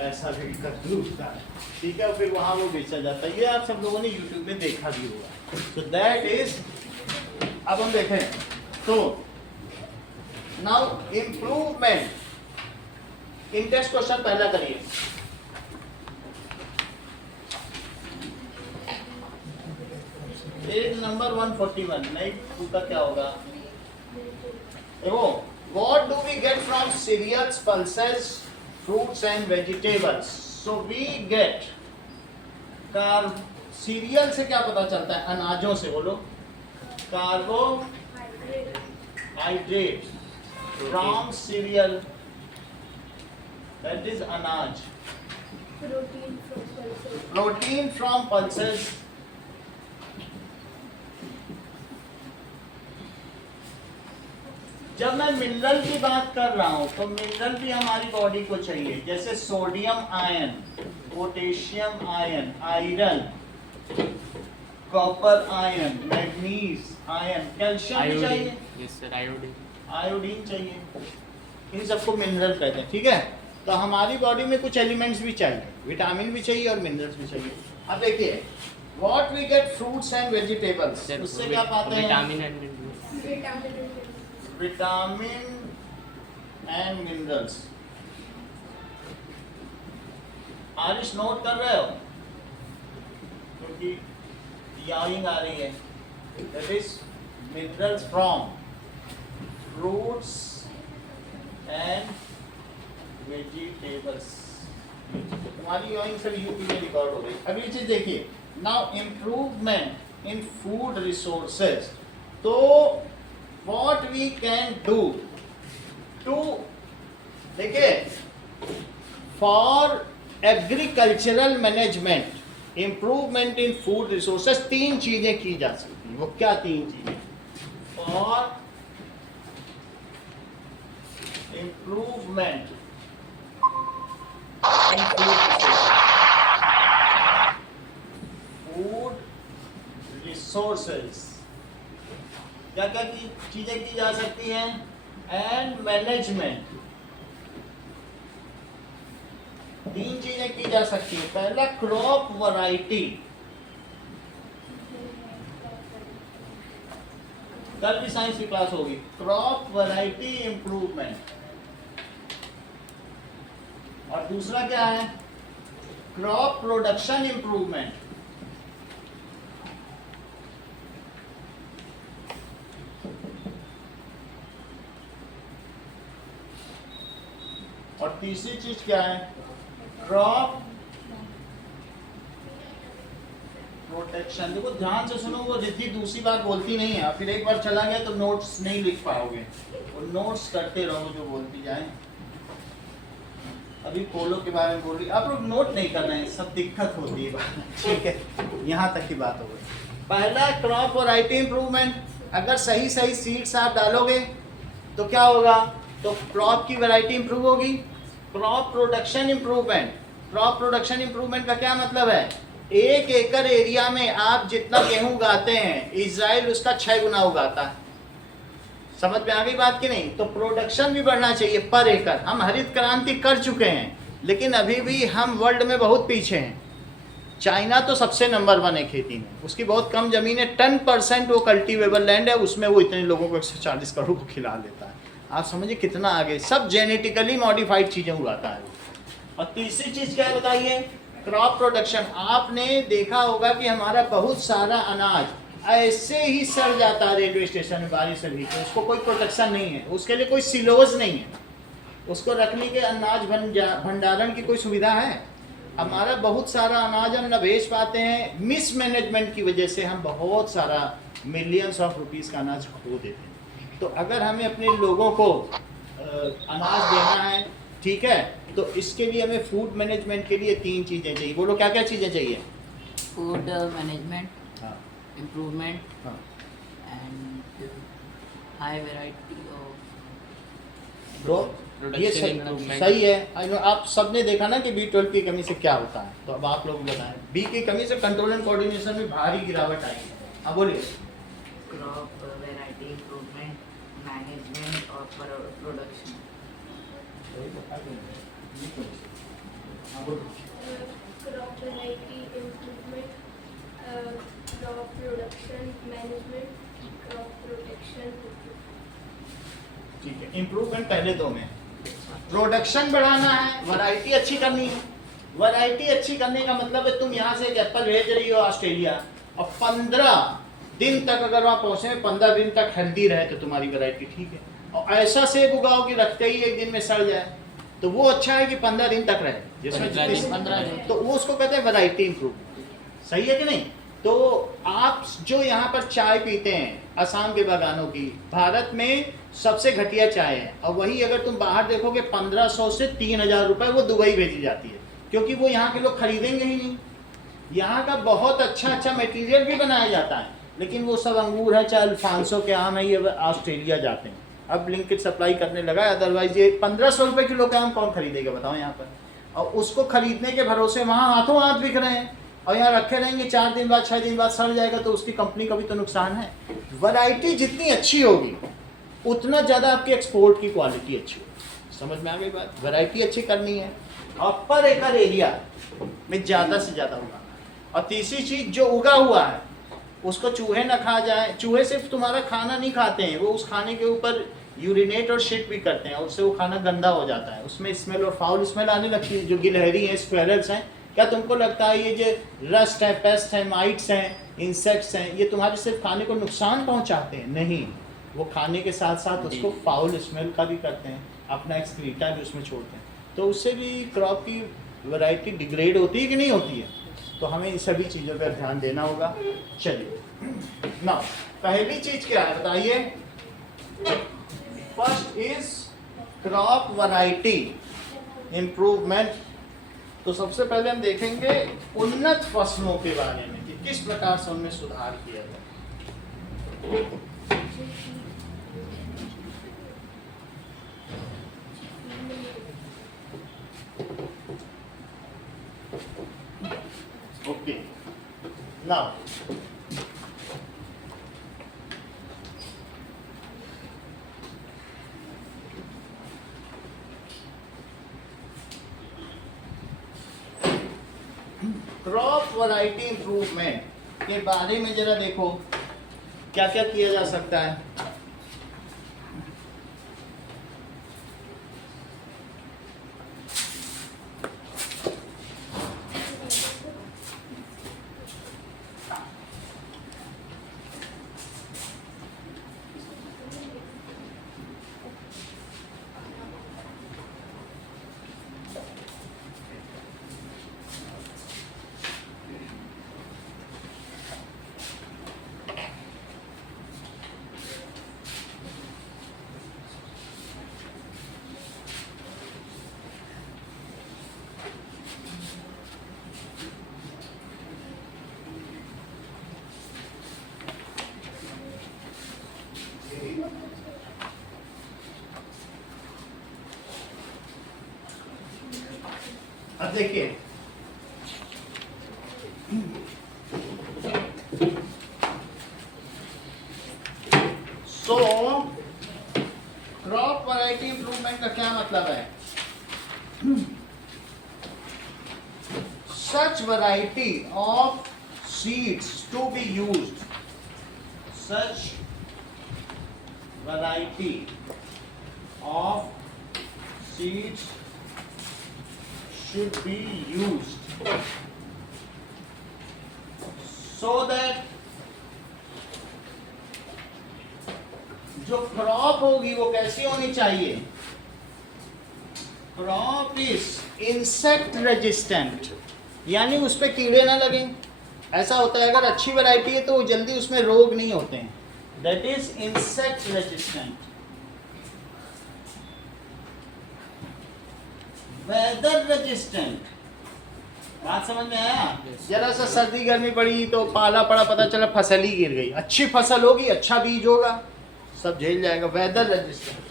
ऐसा भी कद्दू उठता है, ठीक है, फिर वहाँ वो बेचा जाता है। ये आप सब लोगों ने यूट्यूब में देखा भी होगा। तो दैट इज, अब हम देखें तो नाउ इम्प्रूवमेंट, इंटेस्ट क्वेश्चन पहला करिए। पेज नंबर 141, नहीं उसका क्या होगा? देखो, what do we get from cereals, pulses, fruits and vegetables? So we get serial से क्या पता चलता है? अनाजों से, बोलो। Carbohydrate from serial, that is अनाज। प्रोटीन फ्रॉम पल्सेस, जब मैं मिनरल की बात कर रहा हूं तो मिनरल भी हमारी बॉडी को चाहिए, जैसे sodium ion, potassium ion, iron, copper ion, manganese ion, calcium भी चाहिए, यस सर, आयोडीन। आयोडीन चाहिए, इन सबको मिनरल कहते हैं, ठीक है। तो हमारी बॉडी में कुछ एलिमेंट्स भी चाहिए, विटामिन भी चाहिए और मिनरल्स भी चाहिए। अब देखिए, what we get fruits and vegetables, उससे क्या पाते हैं? Vitamin and minerals. Vitamin and minerals. Arish नोट कर रहे हो? क्योंकि याइंग आ रही है। That is minerals from fruits and vegetables. तुम्हारी याइंग सर यूपी में रिकॉर्ड हो गई। अगली चीज देखिए, now improvement in food resources. तो what we can do to, देखिए, for agricultural management, improvement in food resources, तीन चीजें की जा सकती हैं। वो क्या तीन चीजें? for improvement in food resources, क्या क्या की चीजें की जा सकती हैं? एंड मैनेजमेंट, तीन चीजें की जा सकती है। पहला क्रॉप वैरायटी, कल भी साइंस की क्लास होगी, क्रॉप वैरायटी इंप्रूवमेंट। और दूसरा क्या है? Crop production improvement. और तीसरी चीज क्या है? Crop protection. देखो ध्यान से सुनो, वो रिद्धि दूसरी बार बोलती नहीं है, फिर एक बार चला गया तो नोट्स नहीं लिख पाओगे। वो नोट्स करते रहो जो बोलती जाए। अभी पोलो के बारे में बोल रही, आप लोग नोट नहीं कर रहे हैं, सब दिक्कत होती है बात, ठीक है, यहाँ तक की बात हो गई। पहला क्रॉप वैरायटी इंप्रूवमेंट, अगर सही सही सीड्स आप डालोगे तो क्या होगा? तो क्रॉप की वैरायटी इंप्रूव होगी। Crop production improvement, crop production improvement का क्या मतलब है? 1 एकड़ एरिया में आप जितना गेहूं उगाते हैं, इजराइल उसका 6 गुना उगाता है। समझ में आ गई बात की नहीं? तो प्रोडक्शन भी बढ़ना चाहिए पर एकड़। हम हरित क्रांति कर चुके हैं, लेकिन अभी भी हम वर्ल्ड में बहुत पीछे हैं। चाइना तो सबसे नंबर 1 है खेती में, उसकी बहुत कम जमीन है, 10% वो कल्टीवेबल लैंड है, उसमें वो इतने लोगों को 140 करोड़ को खिला देता है। आप समझिए कितना आगे, सब जेनेटिकली मॉडिफाइड चीज़ें उगाता है। और तीसरी चीज़ क्या है बताइए? Crop production. आपने देखा होगा कि हमारा बहुत सारा अनाज ऐसे ही सड़ जाता है रेलवे स्टेशन में बारिश से भी, तो उसको कोई प्रोटेक्शन नहीं है, उसके लिए कोई सिलोज नहीं है। उसको रखने के अनाज भंडारण की कोई सुविधा है? हमारा बहुत सारा अनाज हम न भेज पाते हैं, मिसमैनेजमेंट की वजह से हम बहुत सारा मिलियंस ऑफ रुपीस का अनाज खो देते हैं। तो अगर हमें अपने लोगों को अनाज देना है, ठीक है, तो इसके लिए हमें फूड मैनेजमेंट के लिए 3 चीज़ें चाहिए। बोलो क्या क्या चीज़ें चाहिए? फूड मैनेजमेंट, हाँ इम्प्रूवमेंट हाँ एंड हाई वैरायटी ऑफ तो ये Production सही improvement. सही है। आई नो आप सबने देखा ना कि B12 की कमी से क्या होता है, तो अब आप लोग बताएं। बी की कमी से कंट्रोल एंड कोऑर्डिनेशन में भारी गिरावट आई है। हाँ बोलिए। क्रॉप वैरायटी इम्प्रूवमेंट, मैनेजमेंट और production. Crop variety improvement, crop production management, crop protection. ठीक है, इम्प्रूवमेंट पहले 2 में। प्रोडक्शन बढ़ाना है, वैरायटी अच्छी करनी है। वैरायटी अच्छी करने का मतलब है तुम यहाँ से एक एप्पल भेज रही हो ऑस्ट्रेलिया और 15 दिन तक अगर वहाँ पहुँचे, 15 दिन तक हेल्दी रहे तो तुम्हारी वैरायटी ठीक है। और ऐसा सेब उगाओ कि रखते ही 1 दिन में सड़ जाए, तो वो अच्छा है कि 15 दिन तक रहे, जिसमें 15 दिन। तो वो उसको कहते हैं वैरायटी इम्प्रूवमेंट। सही है कि नहीं? तो आप जो यहाँ पर चाय पीते हैं असम के बागानों की, भारत में सबसे घटिया चाय है, और वही अगर तुम बाहर देखोगे 1500 से 3000 रुपए वो दुबई भेजी जाती है, क्योंकि वो यहाँ के लोग खरीदेंगे ही नहीं। यहाँ का बहुत अच्छा मटेरियल भी बनाया जाता है, लेकिन वो सब अंगूर है, चाहे अल्फांसो के आम है, ये ऑस्ट्रेलिया जाते हैं। अब ब्लिंकिट सप्लाई करने लगा है, अदरवाइज ये 1500 रुपये किलो का आम कौन खरीदेगा बताओ यहाँ पर। और उसको खरीदने के भरोसे वहाँ हाथों हाथ बिक रहे हैं, और यहाँ रखे रहेंगे, 4 दिन बाद 6 दिन बाद सड़ जाएगा, तो उसकी कंपनी का भी तो नुकसान है। वैरायटी जितनी अच्छी होगी उतना ज़्यादा आपकी एक्सपोर्ट की क्वालिटी अच्छी होगी। समझ में आ गई बात? वैरायटी अच्छी करनी है और पर एकड़ एरिया में ज़्यादा से ज़्यादा उगाना है। और तीसरी चीज़, जो उगा हुआ है उसको चूहे ना खा जाए। चूहे सिर्फ तुम्हारा खाना नहीं खाते हैं, वो उस खाने के ऊपर यूरिनेट और शिट भी करते हैं, और उससे वो खाना गंदा हो जाता है, उसमें स्मेल और फाउल स्मेल आने लगती है। जो गिलहरी हैं, स्क्वेरल्स हैं, क्या तुमको लगता है ये जो रस्ट है, पेस्ट है, माइट्स हैं, इंसेक्ट्स हैं, ये तुम्हारे सिर्फ खाने को नुकसान पहुंचाते हैं? नहीं, वो खाने के साथ साथ उसको फाउल स्मेल का भी करते हैं, अपना एक्सक्रीटा भी उसमें छोड़ते हैं, तो उससे भी क्रॉप की वैरायटी डिग्रेड होती है कि नहीं होती है? तो हमें इन सभी चीज़ों पर ध्यान देना होगा। चलिए ना, पहली चीज़ क्या है बताइए? First is crop variety improvement. तो सबसे पहले हम देखेंगे उन्नत फसलों के बारे में कि किस प्रकार से उनमें सुधार किया जाए। Okay, now crop variety improvement के बारे में जरा देखो क्या क्या किया जा सकता है। अब देखिए, सो क्रॉप वैरायटी इंप्रूवमेंट का क्या मतलब है? Such variety of seeds to be used, such variety of seeds should be used so that जो क्रॉप होगी वो कैसी होनी चाहिए? क्रॉप इज इंसेक्ट रेजिस्टेंट, यानी उस पर कीड़े ना लगें। ऐसा होता है, अगर अच्छी वैरायटी है तो जल्दी उसमें रोग नहीं होते हैं। That is insect resistant. Weather resistant, बात समझ में आया? जरा सा सर्दी गर्मी पड़ी तो पाला पड़ा, पता चला फसल ही गिर गई, अच्छी फसल होगी, अच्छा बीज होगा, सब झेल जाएगा। Weather resistant.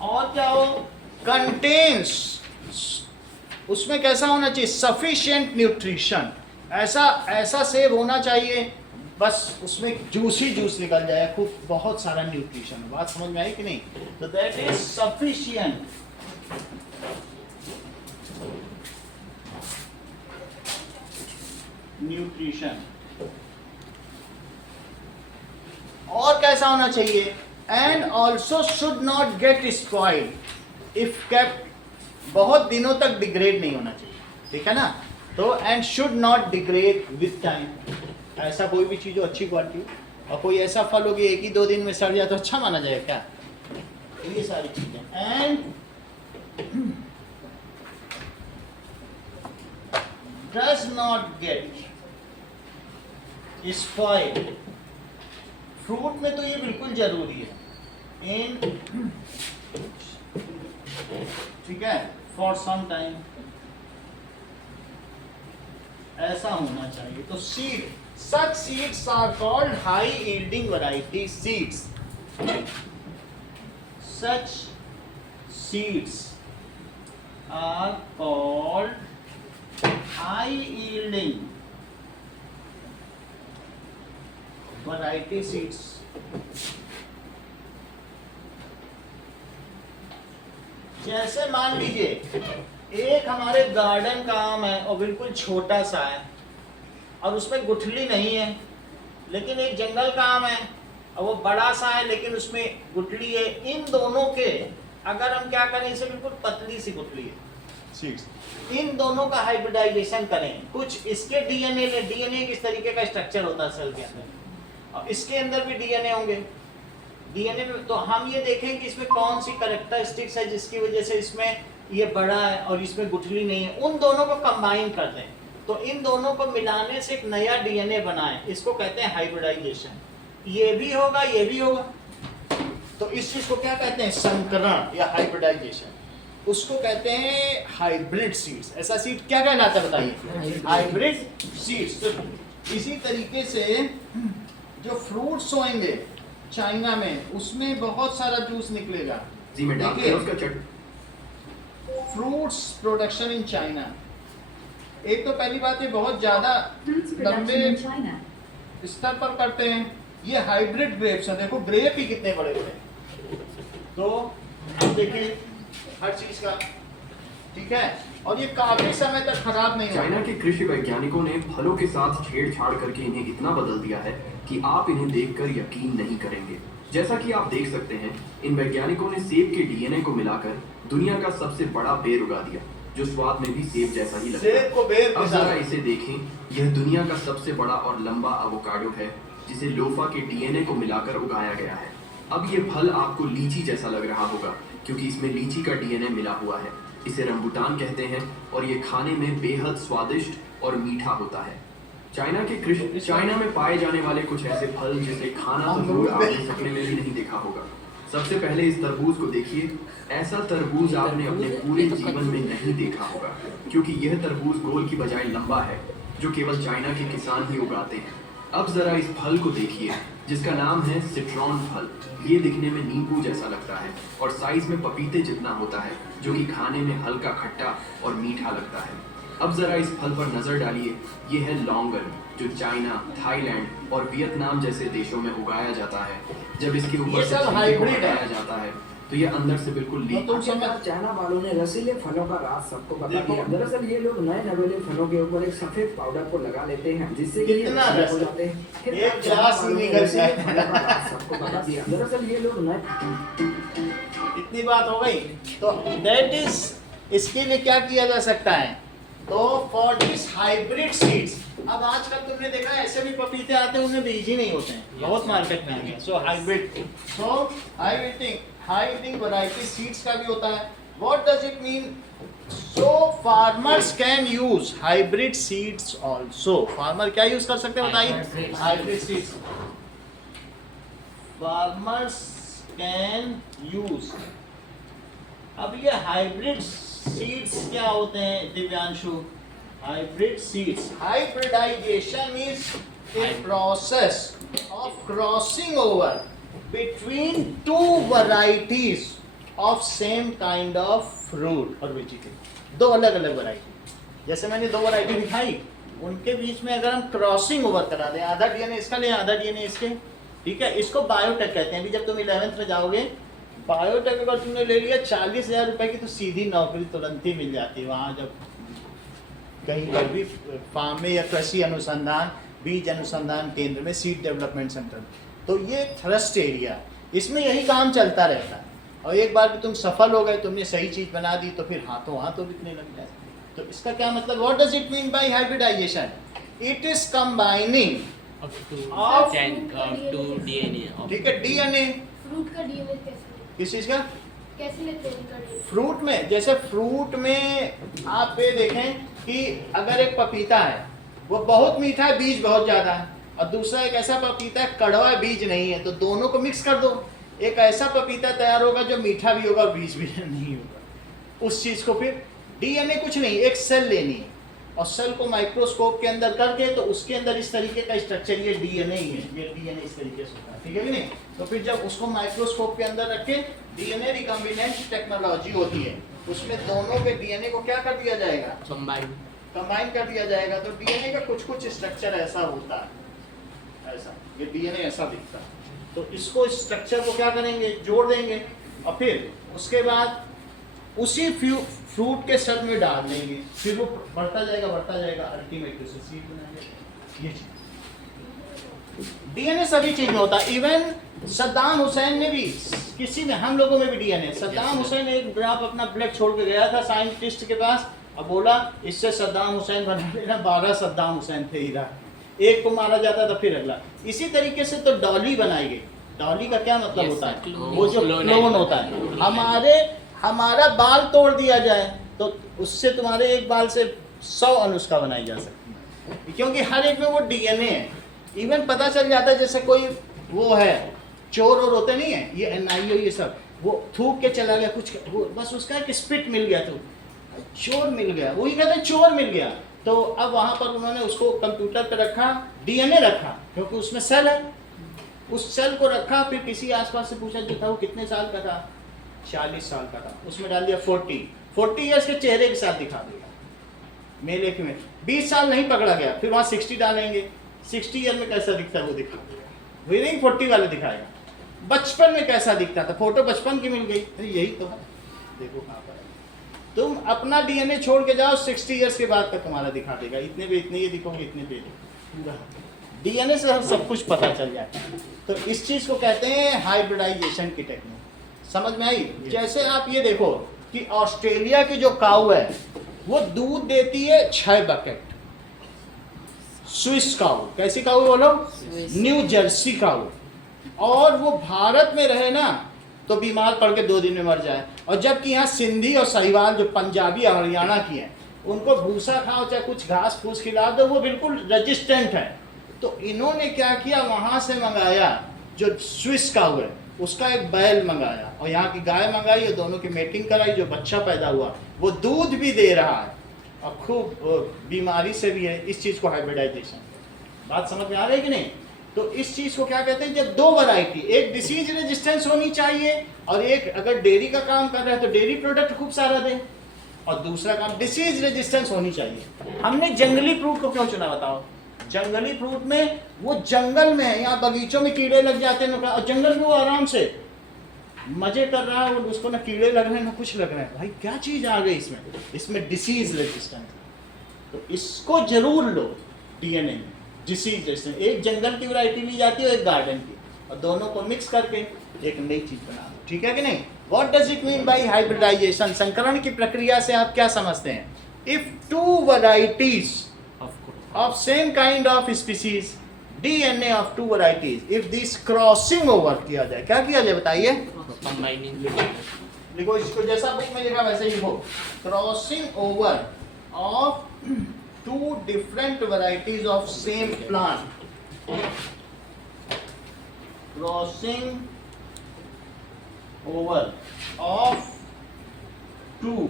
और क्या हो? कंटेन्स, उसमें कैसा होना चाहिए? Sufficient nutrition. ऐसा सेब होना चाहिए बस उसमें जूस ही जूस निकल जाए, खूब बहुत सारा न्यूट्रिशन। बात समझ में आई कि नहीं? तो दैट इज सफिशिएंट। न्यूट्रिशन। और कैसा होना चाहिए? And also should not gate spoiled if kept, बहुत दिनों तक डिग्रेड नहीं होना चाहिए, ठीक है ना? तो and should not degrade with time. ऐसा कोई भी चीज़ हो अच्छी क्वालिटी हो, और कोई ऐसा फल हो कि 1 ही 2 दिन में सड़ जाए तो अच्छा माना जाए क्या? ये सारी चीजें। And does not gate spoiled. Fruit में तो ये बिल्कुल जरूरी है। इन, ठीक है, फॉर सम टाइम ऐसा होना चाहिए। तो seed, such seeds are called high yielding variety seeds. Such seeds are called high yielding variety seeds. जैसे मान लीजिए एक हमारे गार्डन का आम है और बिल्कुल छोटा सा है और उसमें गुठली नहीं है, लेकिन एक जंगल का आम है और वो बड़ा सा है लेकिन उसमें गुठली है। इन दोनों के अगर हम क्या करें, इसे बिल्कुल पतली सी गुठली है सीड्स, इन दोनों का हाइब्रिडाइजेशन करें। कुछ इसके डीएनए ले, डीएनए किस तरीके का स्ट्रक्चर होता है सेल के अंदर, और इसके अंदर भी डीएनए होंगे। डीएनए में तो हम ये देखें कि इसमें कौन सी कैरेक्टरिस्टिक्स है जिसकी वजह से इसमें ये बड़ा है और इसमें गुठली नहीं है। उन दोनों को कंबाइन कर दें, तो इन दोनों को मिलाने से एक नया डीएनए बनाएं, इसको कहते हैं हाइब्रिडाइजेशन। ये भी होगा, ये भी होगा, तो इस चीज को क्या कहते हैं? संकरण या हाइब्रिडाइजेशन। उसको कहते हैं हाइब्रिड सीड्स। ऐसा सीड क्या कहलाता है बताइए? Hybrid seeds. तो इसी तरीके से जो फ्रूट्स होंगे चाइना में, उसमें बहुत सारा जूस निकलेगा। जी मैं डालते हैं उसका चट। फ्रूट्स प्रोडक्शन इन चाइना, एक तो पहली बात ये बहुत ज्यादा लंबे स्तर पर करते हैं। ये हाइब्रिड ग्रेप्स हैं, देखो ग्रेप ही कितने बड़े बड़े। तो अब देखिए हर चीज का, ठीक है, और ये काफी समय तक खराब नहीं होगा। चाइना के कृषि वैज्ञानिकों ने फलों के साथ छेड़छाड़ करके इन्हें इतना बदल दिया है कि आप इन्हें देखकर यकीन नहीं करेंगे। जैसा कि आप देख सकते हैं, इन वैज्ञानिकों ने सेब के डीएनए को मिलाकर दुनिया का सबसे बड़ा बेर उगा दिया, जो स्वाद में भी सेब जैसा ही लगता सेब को बेर है। अब जरा इसे देखें, यह दुनिया का सबसे बड़ा और लंबा एवोकाडो है, जिसे लोफा के डीएनए को मिलाकर उगाया गया है। अब ये फल आपको लीची जैसा लग रहा होगा, क्योंकि इसमें लीची का डीएनए मिला हुआ है। इसे रंबुटान कहते हैं और ये खाने में बेहद स्वादिष्ट और मीठा होता है। चाइना में पाए जाने वाले कुछ ऐसे फल जिसे खाना तो दूर आपने सपने में भी नहीं देखा होगा। सबसे पहले इस तरबूज को देखिए। ऐसा तरबूज आपने अपने पूरे जीवन में नहीं देखा होगा, क्योंकि यह तरबूज गोल की बजाय लंबा है, जो केवल चाइना के किसान ही उगाते हैं। अब जरा इस फल को देखिए, जिसका नाम है सिट्रॉन फल। ये दिखने में नींबू जैसा लगता है और साइज में पपीते जितना होता है, जो कि खाने में हल्का खट्टा और मीठा लगता है। अब जरा इस फल पर नजर डालिए। ये है लॉन्गन, जो चाइना, थाईलैंड और वियतनाम जैसे देशों में उगाया जाता है। जब इसके ऊपर से छिलके को हटाया जाता है तो ये अंदर से बिल्कुल चाइना वालों ने रसीले फलों का राज सबको बता दिया। दरअसल ये लोग नए नवेले फलों के ऊपर एक सफेद पाउडर को लगा लेते हैं, जिससे कि कितना ये हो जाते हैं। फिर सबको बता दिया। दरअसल ये लोग नए, इतनी बात हो गई। तो दैट इज, इसके लिए क्या किया जा सकता है? तो फॉर दिस हाइब्रिड सीड्स, अब आजकल तुमने देखा ऐसे भी पपीते आते हैं उनमें बीज ही नहीं होते हैं, बहुत मार्केट में आ गया। सो हाइब्रिडिंग वैरायटी सीड्स का भी होता है। What does it mean? So farmers can use hybrid seeds also. Farmer क्या यूज कर सकते हैं बताइए? Hybrid seeds farmers can use. अब ये हाइब्रिड सीड्स क्या होते हैं Divyanshu? Hybrid seeds, hybridization is a process of crossing over between two varieties of same kind of fruit और वेजिटेबल। दो अलग अलग वैरायटी, जैसे मैंने दो वैरायटी दिखाई, उनके बीच में अगर हम क्रॉसिंग ओवर करा दें, आधा डीएनए इसका ले आधा डीएनए इसके, ठीक है, इसको बायोटेक कहते हैं। अभी जब तुम 11th में जाओगे, बायोटेक अगर तुमने ले लिया 40,000 रुपए की तो सीधी नौकरी तुरंत ही मिल जाती है वहाँ, जब कहीं पर भी फार्म में या कृषि अनुसंधान बीज अनुसंधान केंद्र में, सीड डेवलपमेंट सेंटर। तो ये थ्रस्ट एरिया, इसमें यही काम चलता रहता है। और एक बार भी तुम सफल हो गए, तुमने सही चीज बना दी, तो फिर हाथों हाथों बिकने लग जाए। तो इसका क्या मतलब? What does it mean by hybridization? It is combining of two DNA of ठीक है, डीएनए। फ्रूट का डीएनए कैसे किस चीज का? कैसे लेते हैं उनका DNA? फ्रूट में, जैसे फ्रूट में आप ये देखें कि अगर एक पपीता है वो बहुत मीठा है, बीज बहुत ज्यादा है, और दूसरा एक ऐसा पपीता है कड़वा है, बीज नहीं है, तो दोनों को मिक्स कर दो, एक ऐसा पपीता तैयार होगा जो मीठा भी होगा और बीज भी नहीं होगा। उस चीज को फिर डीएनए कुछ नहीं, एक सेल लेनी है और सेल को माइक्रोस्कोप के अंदर करके, तो उसके अंदर इस तरीके का स्ट्रक्चर, ये डीएनए ही है, ये डीएनए इस तरीके से होता है, ठीक है कि नहीं? तो फिर जब उसको माइक्रोस्कोप के अंदर रखे, डीएनए रिकॉम्बिनेंट टेक्नोलॉजी होती है, उसमें दोनों के डीएनए को क्या कर दिया जाएगा? कंबाइन कर दिया जाएगा। तो डीएनए का कुछ कुछ स्ट्रक्चर ऐसा होता है, ऐसा, ये डीएनए ऐसा दिखता है। तो इसको स्ट्रक्चर को क्या करेंगे? जोड़ देंगे, और फिर उसके बाद उसी फ्रूट के सेल में डाल देंगे, फिर वो बढ़ता जाएगा अल्टीमेटली उसे सीड बनाएंगे। ये चीज डीएनए सभी चीज में होता है। इवन सद्दाम हुसैन ने भी, किसी में, हम लोगों में भी डीएनए। सद्दाम हुसैन एक ड्रॉप अपना ब्लड छोड़ के गया था साइंटिस्ट के पास, अब बोला इससे सद्दाम हुसैन बना लेना। 12 सद्दाम हुसैन थे इधर, एक को मारा जाता था फिर अगला। इसी तरीके से तो डॉली बनाई गई। डॉली का क्या मतलब होता है? वो जो क्लोन होता है। हमारा बाल तोड़ दिया जाए तो उससे तुम्हारे एक बाल से 100 अनुष्का बनाई जा सकती है, क्योंकि हर एक में वो डीएनए है। इवन पता चल जाता है, जैसे कोई वो है चोर और होते नहीं है, ये एनआईओ, ये सब, वो थूक के चला गया कुछ, वो बस उसका एक स्पिट मिल गया, तो चोर मिल गया, वही कहते हैं चोर मिल गया। तो अब वहां पर उन्होंने उसको कंप्यूटर पे रखा, डीएनए रखा, क्योंकि उसमें सेल है, उस सेल को रखा, फिर किसी आसपास से पूछा जो था वो कितने साल का था, 40 साल का था, उसमें डाल दिया 40 ईयर्स के चेहरे के साथ दिखा दिया मेले के में। 20 साल नहीं पकड़ा गया, फिर वहाँ 60 डालेंगे, 60 ईयर में कैसा दिखता है वो दिखा देगा, वही 40 वाले दिखाएगा। बचपन में कैसा दिखता था, फोटो बचपन की मिल गई, अरे यही तो है, देखो कहाँ पर है। तुम अपना डीएनए छोड़ के जाओ, 60 ईयर्स के बाद तक तुम्हारा दिखा देगा, इतने पे इतने ये दिखोगे, इतने पे पूरा डीएनए से हम सब कुछ पता चल जाता है। तो इस चीज़ को कहते हैं हाइब्रिडाइजेशन की टेक्निक। समझ में आई? जैसे आप ये देखो कि ऑस्ट्रेलिया की जो काऊ है वो दूध देती है 6 बकेट। स्विस काऊ, कैसी काऊ बोलो? न्यू जर्सी काऊ। और वो भारत में रहे ना तो बीमार पड़ के 2 दिन में मर जाए, और जबकि यहाँ सिंधी और साहिवाल जो पंजाबी और हरियाणा की हैं, उनको भूसा खाओ चाहे कुछ घास फूस खिला दो, वो बिल्कुल रेजिस्टेंट है। तो इन्होंने क्या किया, वहाँ से मंगाया जो स्विस काऊ है उसका एक बैल मंगाया, और यहाँ की गाय मंगाई, और दोनों की मेटिंग कराई, जो बच्चा पैदा हुआ वो दूध भी दे रहा है और खूब बीमारी से भी है। इस चीज़ को हाइब्रिडाइजेशन, बात समझ में आ रही है कि नहीं? तो इस चीज़ को क्या कहते हैं, जब 2 वैरायटी, एक डिसीज रेजिस्टेंस होनी चाहिए, और एक अगर डेयरी का काम कर रहा है तो डेयरी प्रोडक्ट खूब सारा दे, और दूसरा काम डिसीज रेजिस्टेंस होनी चाहिए। हमने जंगली फ्रूट को क्यों चुना बताओ? जंगली फ्रूट में वो जंगल में है, यहाँ बगीचों में कीड़े लग जाते हैं, और जंगल में वो आराम से मजे कर रहा है, उसको ना कीड़े लग रहे हैं ना कुछ लग रहा है। भाई क्या चीज़ आ गई इसमें? इसमें डिसीज रेजिस्टेंस। तो इसको जरूर लो डीएनए में, डिसीज रेजिस्टेंस। एक जंगल की वैरायटी ली जाती है, एक गार्डन की, और दोनों को मिक्स करके एक नई चीज़ बना दो, ठीक है कि नहीं? What does it mean by hybridization? संकरण की प्रक्रिया से आप क्या समझते हैं? if two varieties Of course. of same kind of species, DNA of two varieties, if this crossing over किया जाए, क्या किया जाए बताइए? Combining. लिखो इसको, जैसा बुक में लिखा वैसे ही लिखो, crossing over of two different varieties of same plant, crossing over of two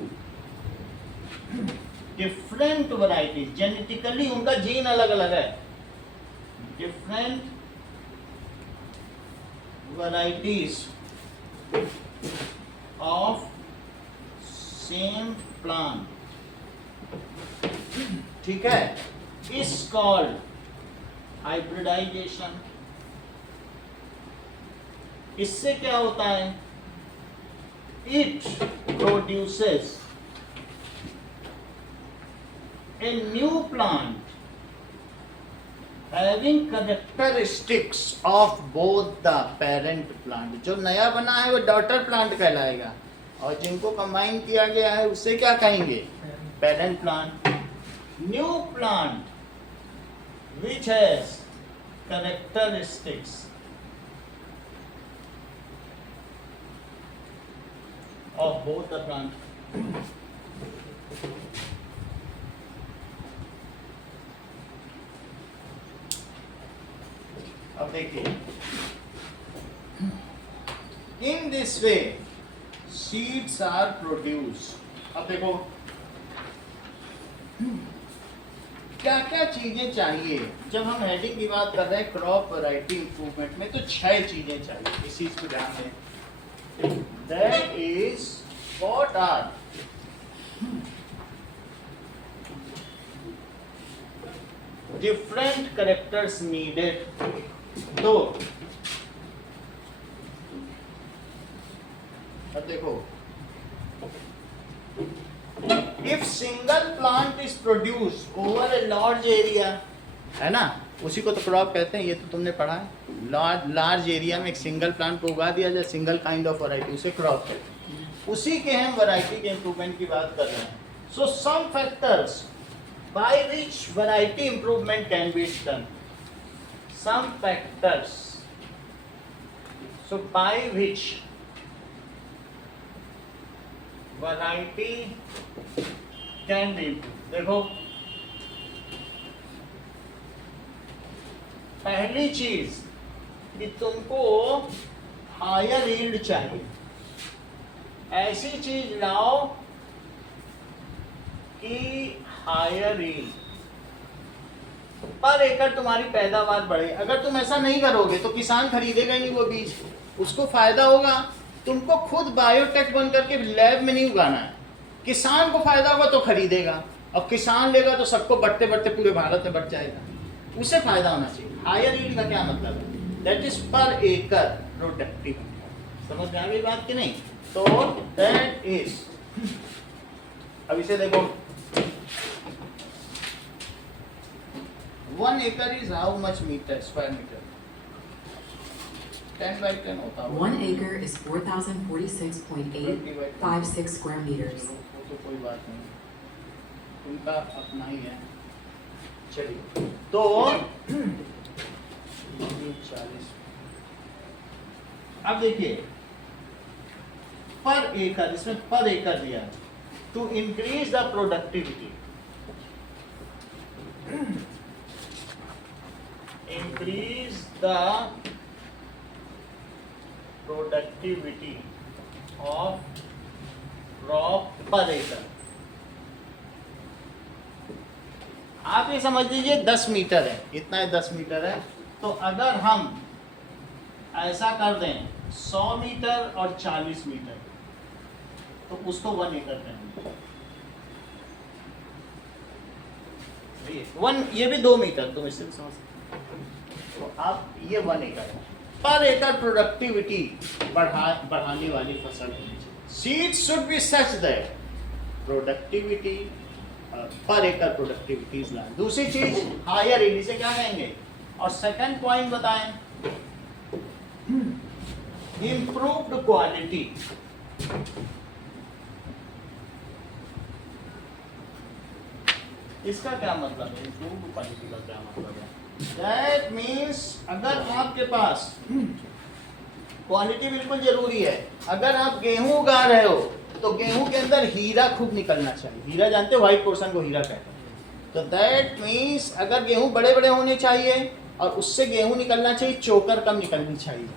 different varieties, genetically उनका जीन अलग अलग है, different varieties of same plant, ठीक है, is called hybridization. इससे क्या होता है? It produces a new plant having characteristics of both the parent plant. जो नया बना है वो डॉटर प्लांट कहलाएगा, और जिनको कंबाइन किया गया है उससे क्या कहेंगे? Parent plant. New plant which has characteristics of both the plant. अब देखिए, in this way seeds are produce. अब देखो क्या क्या चीजें चाहिए जब हम हेडिंग की बात कर रहे हैं क्रॉप वैरायटी इंप्रूवमेंट में, तो 6 चीजें चाहिए. इस चीज को ध्यान दें. That is what are different characters needed. तो अब देखो, if single plant is produce over a large area, है ना, उसी को तो क्रॉप कहते हैं, ये तो तुमने पढ़ा है. लार्ज एरिया में एक सिंगल प्लांट को उगा दिया जाए, सिंगल काइंड ऑफ वैरायटी, उसे क्रॉप कहते हैं. उसी के हम वैरायटी के इंप्रूवमेंट की बात कर रहे हैं. So some factors by which variety improvement can be done. Some factors, so by which variety can be improved. देखो, पहली चीज कि तुमको हायर यील्ड चाहिए. ऐसी चीज लाओ कि हायर यील्ड, पर एकड़ तुम्हारी पैदावार बढ़े. अगर तुम ऐसा नहीं करोगे तो किसान खरीदेगा ही नहीं वो बीज. उसको फायदा होगा, तुमको खुद बायोटेक बन करके लैब में नहीं उगाना है. किसान को फायदा होगा तो खरीदेगा, और किसान लेगा तो सबको बढ़ते बढ़ते पूरे भारत में बढ़ जाएगा. उसे फायदा होना चाहिए. हायर यील्ड का क्या मतलब है? दैट इज पर एकड़ प्रोडक्टिव. समझ में आ गई बात कि नहीं? तो दैट इज, अब इसे देखो, 1 acre is how much meter, square meter? 10 by 10 होता है. 1 acre is 4,046.856 square meters. वो तो कोई बात नहीं, उनका अपना ही है. चलिए, तो 40. अब देखिए, पर एकड़, इसमें पर एकड़ दिया, to increase the productivity, increase the productivity of crop per acre. आप ये समझ लीजिए 10 मीटर है, इतना है 10 मीटर है. तो अगर हम ऐसा कर दें 100 मीटर और 40 मीटर, तो उसको 1 एकड़ कहेंगे. ये भी 2 मीटर, तुम इससे समझ सकते. तो आप ये 1 एकड़ है. पर एकड़ प्रोडक्टिविटी बढ़ाने वाली फसल होनी चाहिए. Seeds should B such that productivity, पर एकड़ प्रोडक्टिविटी इज लार्ज. दूसरी चीज हायर यील्ड, इसे क्या कहेंगे? और सेकंड पॉइंट बताएं, इसका क्या मतलब है? इम्प्रूव्ड क्वालिटी का क्या मतलब है? दैट मीन्स अगर आपके पास क्वालिटी बिल्कुल जरूरी है। अगर आप गेहूं उगा रहे हो तो गेहूं के अंदर हीरा खूब निकलना चाहिए। हीरा जानते हो, व्हाइट पोर्शन को हीरा कहते हैं। तो दैट मीन्स अगर गेहूं बड़े बड़े होने चाहिए और उससे गेहूं निकलना चाहिए, चोकर कम निकलनी चाहिए।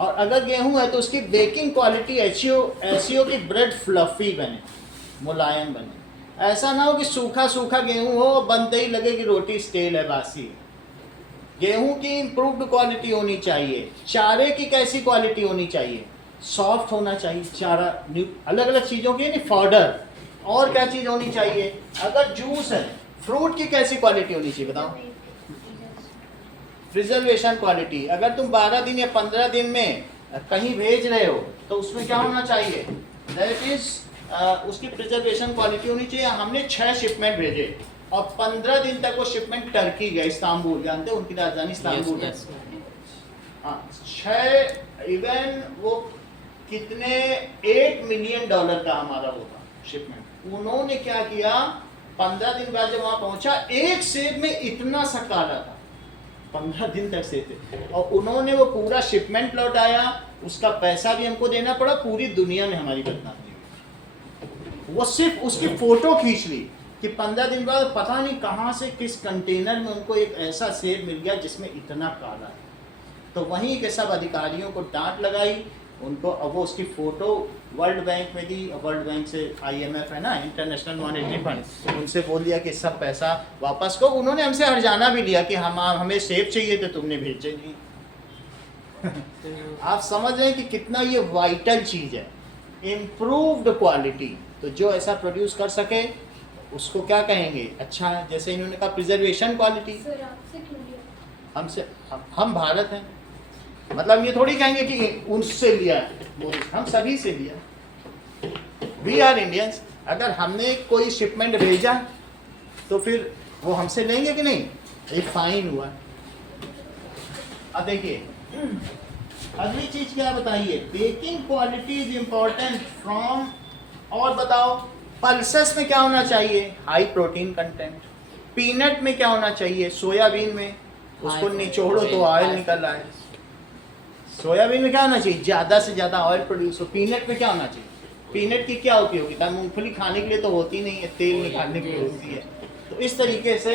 और अगर गेहूं है तो उसकी बेकिंग क्वालिटी ऐसी हो कि ब्रेड फ्लफी बने, मुलायम बने। ऐसा ना हो कि सूखा सूखा गेहूं हो, बनते ही लगे कि रोटी स्टेल है, बासी है। गेहूं की इम्प्रूव्ड क्वालिटी होनी चाहिए। चारे की कैसी क्वालिटी होनी चाहिए? सॉफ्ट होना चाहिए चारा। अलग अलग चीज़ों की नहीं, फॉडर। और क्या चीज़ होनी चाहिए? अगर जूस है, फ्रूट की कैसी क्वालिटी होनी चाहिए बताओ? Preservation quality. अगर तुम 12 दिन या 15 दिन में कहीं भेज रहे हो तो उसमें क्या होना चाहिए? दैट इज उसकी प्रिजर्वेशन क्वालिटी होनी चाहिए। हमने 6 शिपमेंट भेजे और 15 दिन तक वो शिपमेंट टर्की गए, इस्तांबुल, जानते हो उनकी राजधानी इस्तांबुल है। हाँ, 6 इवन वो कितने $8 मिलियन का हमारा वो था शिपमेंट। उन्होंने क्या किया, 15 दिन बाद जब वहाँ पहुँचा, एक सेब में इतना सा काला था, 15 दिन तक से थे। और उन्होंने वो पूरा शिपमेंट लौटाया, उसका पैसा भी हमको देना पड़ा, पूरी दुनिया में हमारी बदनामी हुई। वो सिर्फ उसकी फोटो खींच ली कि 15 दिन बाद पता नहीं कहाँ से किस कंटेनर में उनको एक ऐसा सेब मिल गया जिसमें इतना काला है। तो वहीं के सब अधिकारियों को डांट लगाई उनको। अब वो उसकी फ़ोटो वर्ल्ड बैंक में दी। वर्ल्ड बैंक से IMF है ना, इंटरनेशनल मॉनेटरी फंड, उनसे बोल दिया कि सब पैसा वापस को। उन्होंने हमसे हर्जाना भी लिया कि हमें सेब चाहिए थे, तुमने भेजे नहीं। आप समझ रहे हैं कि कितना ये वाइटल चीज़ है, इम्प्रूव्ड क्वालिटी। तो जो ऐसा प्रोड्यूस कर सके उसको क्या कहेंगे? अच्छा है। जैसे इन्होंने कहा प्रिजर्वेशन क्वालिटी। सर आपसे क्यों लिया? हमसे, हम भारत हैं, मतलब ये थोड़ी कहेंगे कि उनसे लिया, हम सभी से लिया। We are Indians. अगर हमने कोई शिपमेंट भेजा तो फिर वो हमसे लेंगे कि नहीं? एक फाइन हुआ। अब देखिए अगली चीज क्या बताइए? Baking quality is important from. और बताओ पल्सेस में क्या होना चाहिए? High protein content. पीनट में क्या होना चाहिए? सोयाबीन में उसको निचोड़ो तो ऑयल निकल आए। सोयाबीन में क्या होना चाहिए? ज़्यादा से ज़्यादा ऑयल प्रोड्यूस हो। पीनट में क्या होना चाहिए? पीनट की क्या उपयोगिता? मूंगफली खाने के लिए तो होती नहीं है, तेल निकालने के लिए होती है। तो इस तरीके से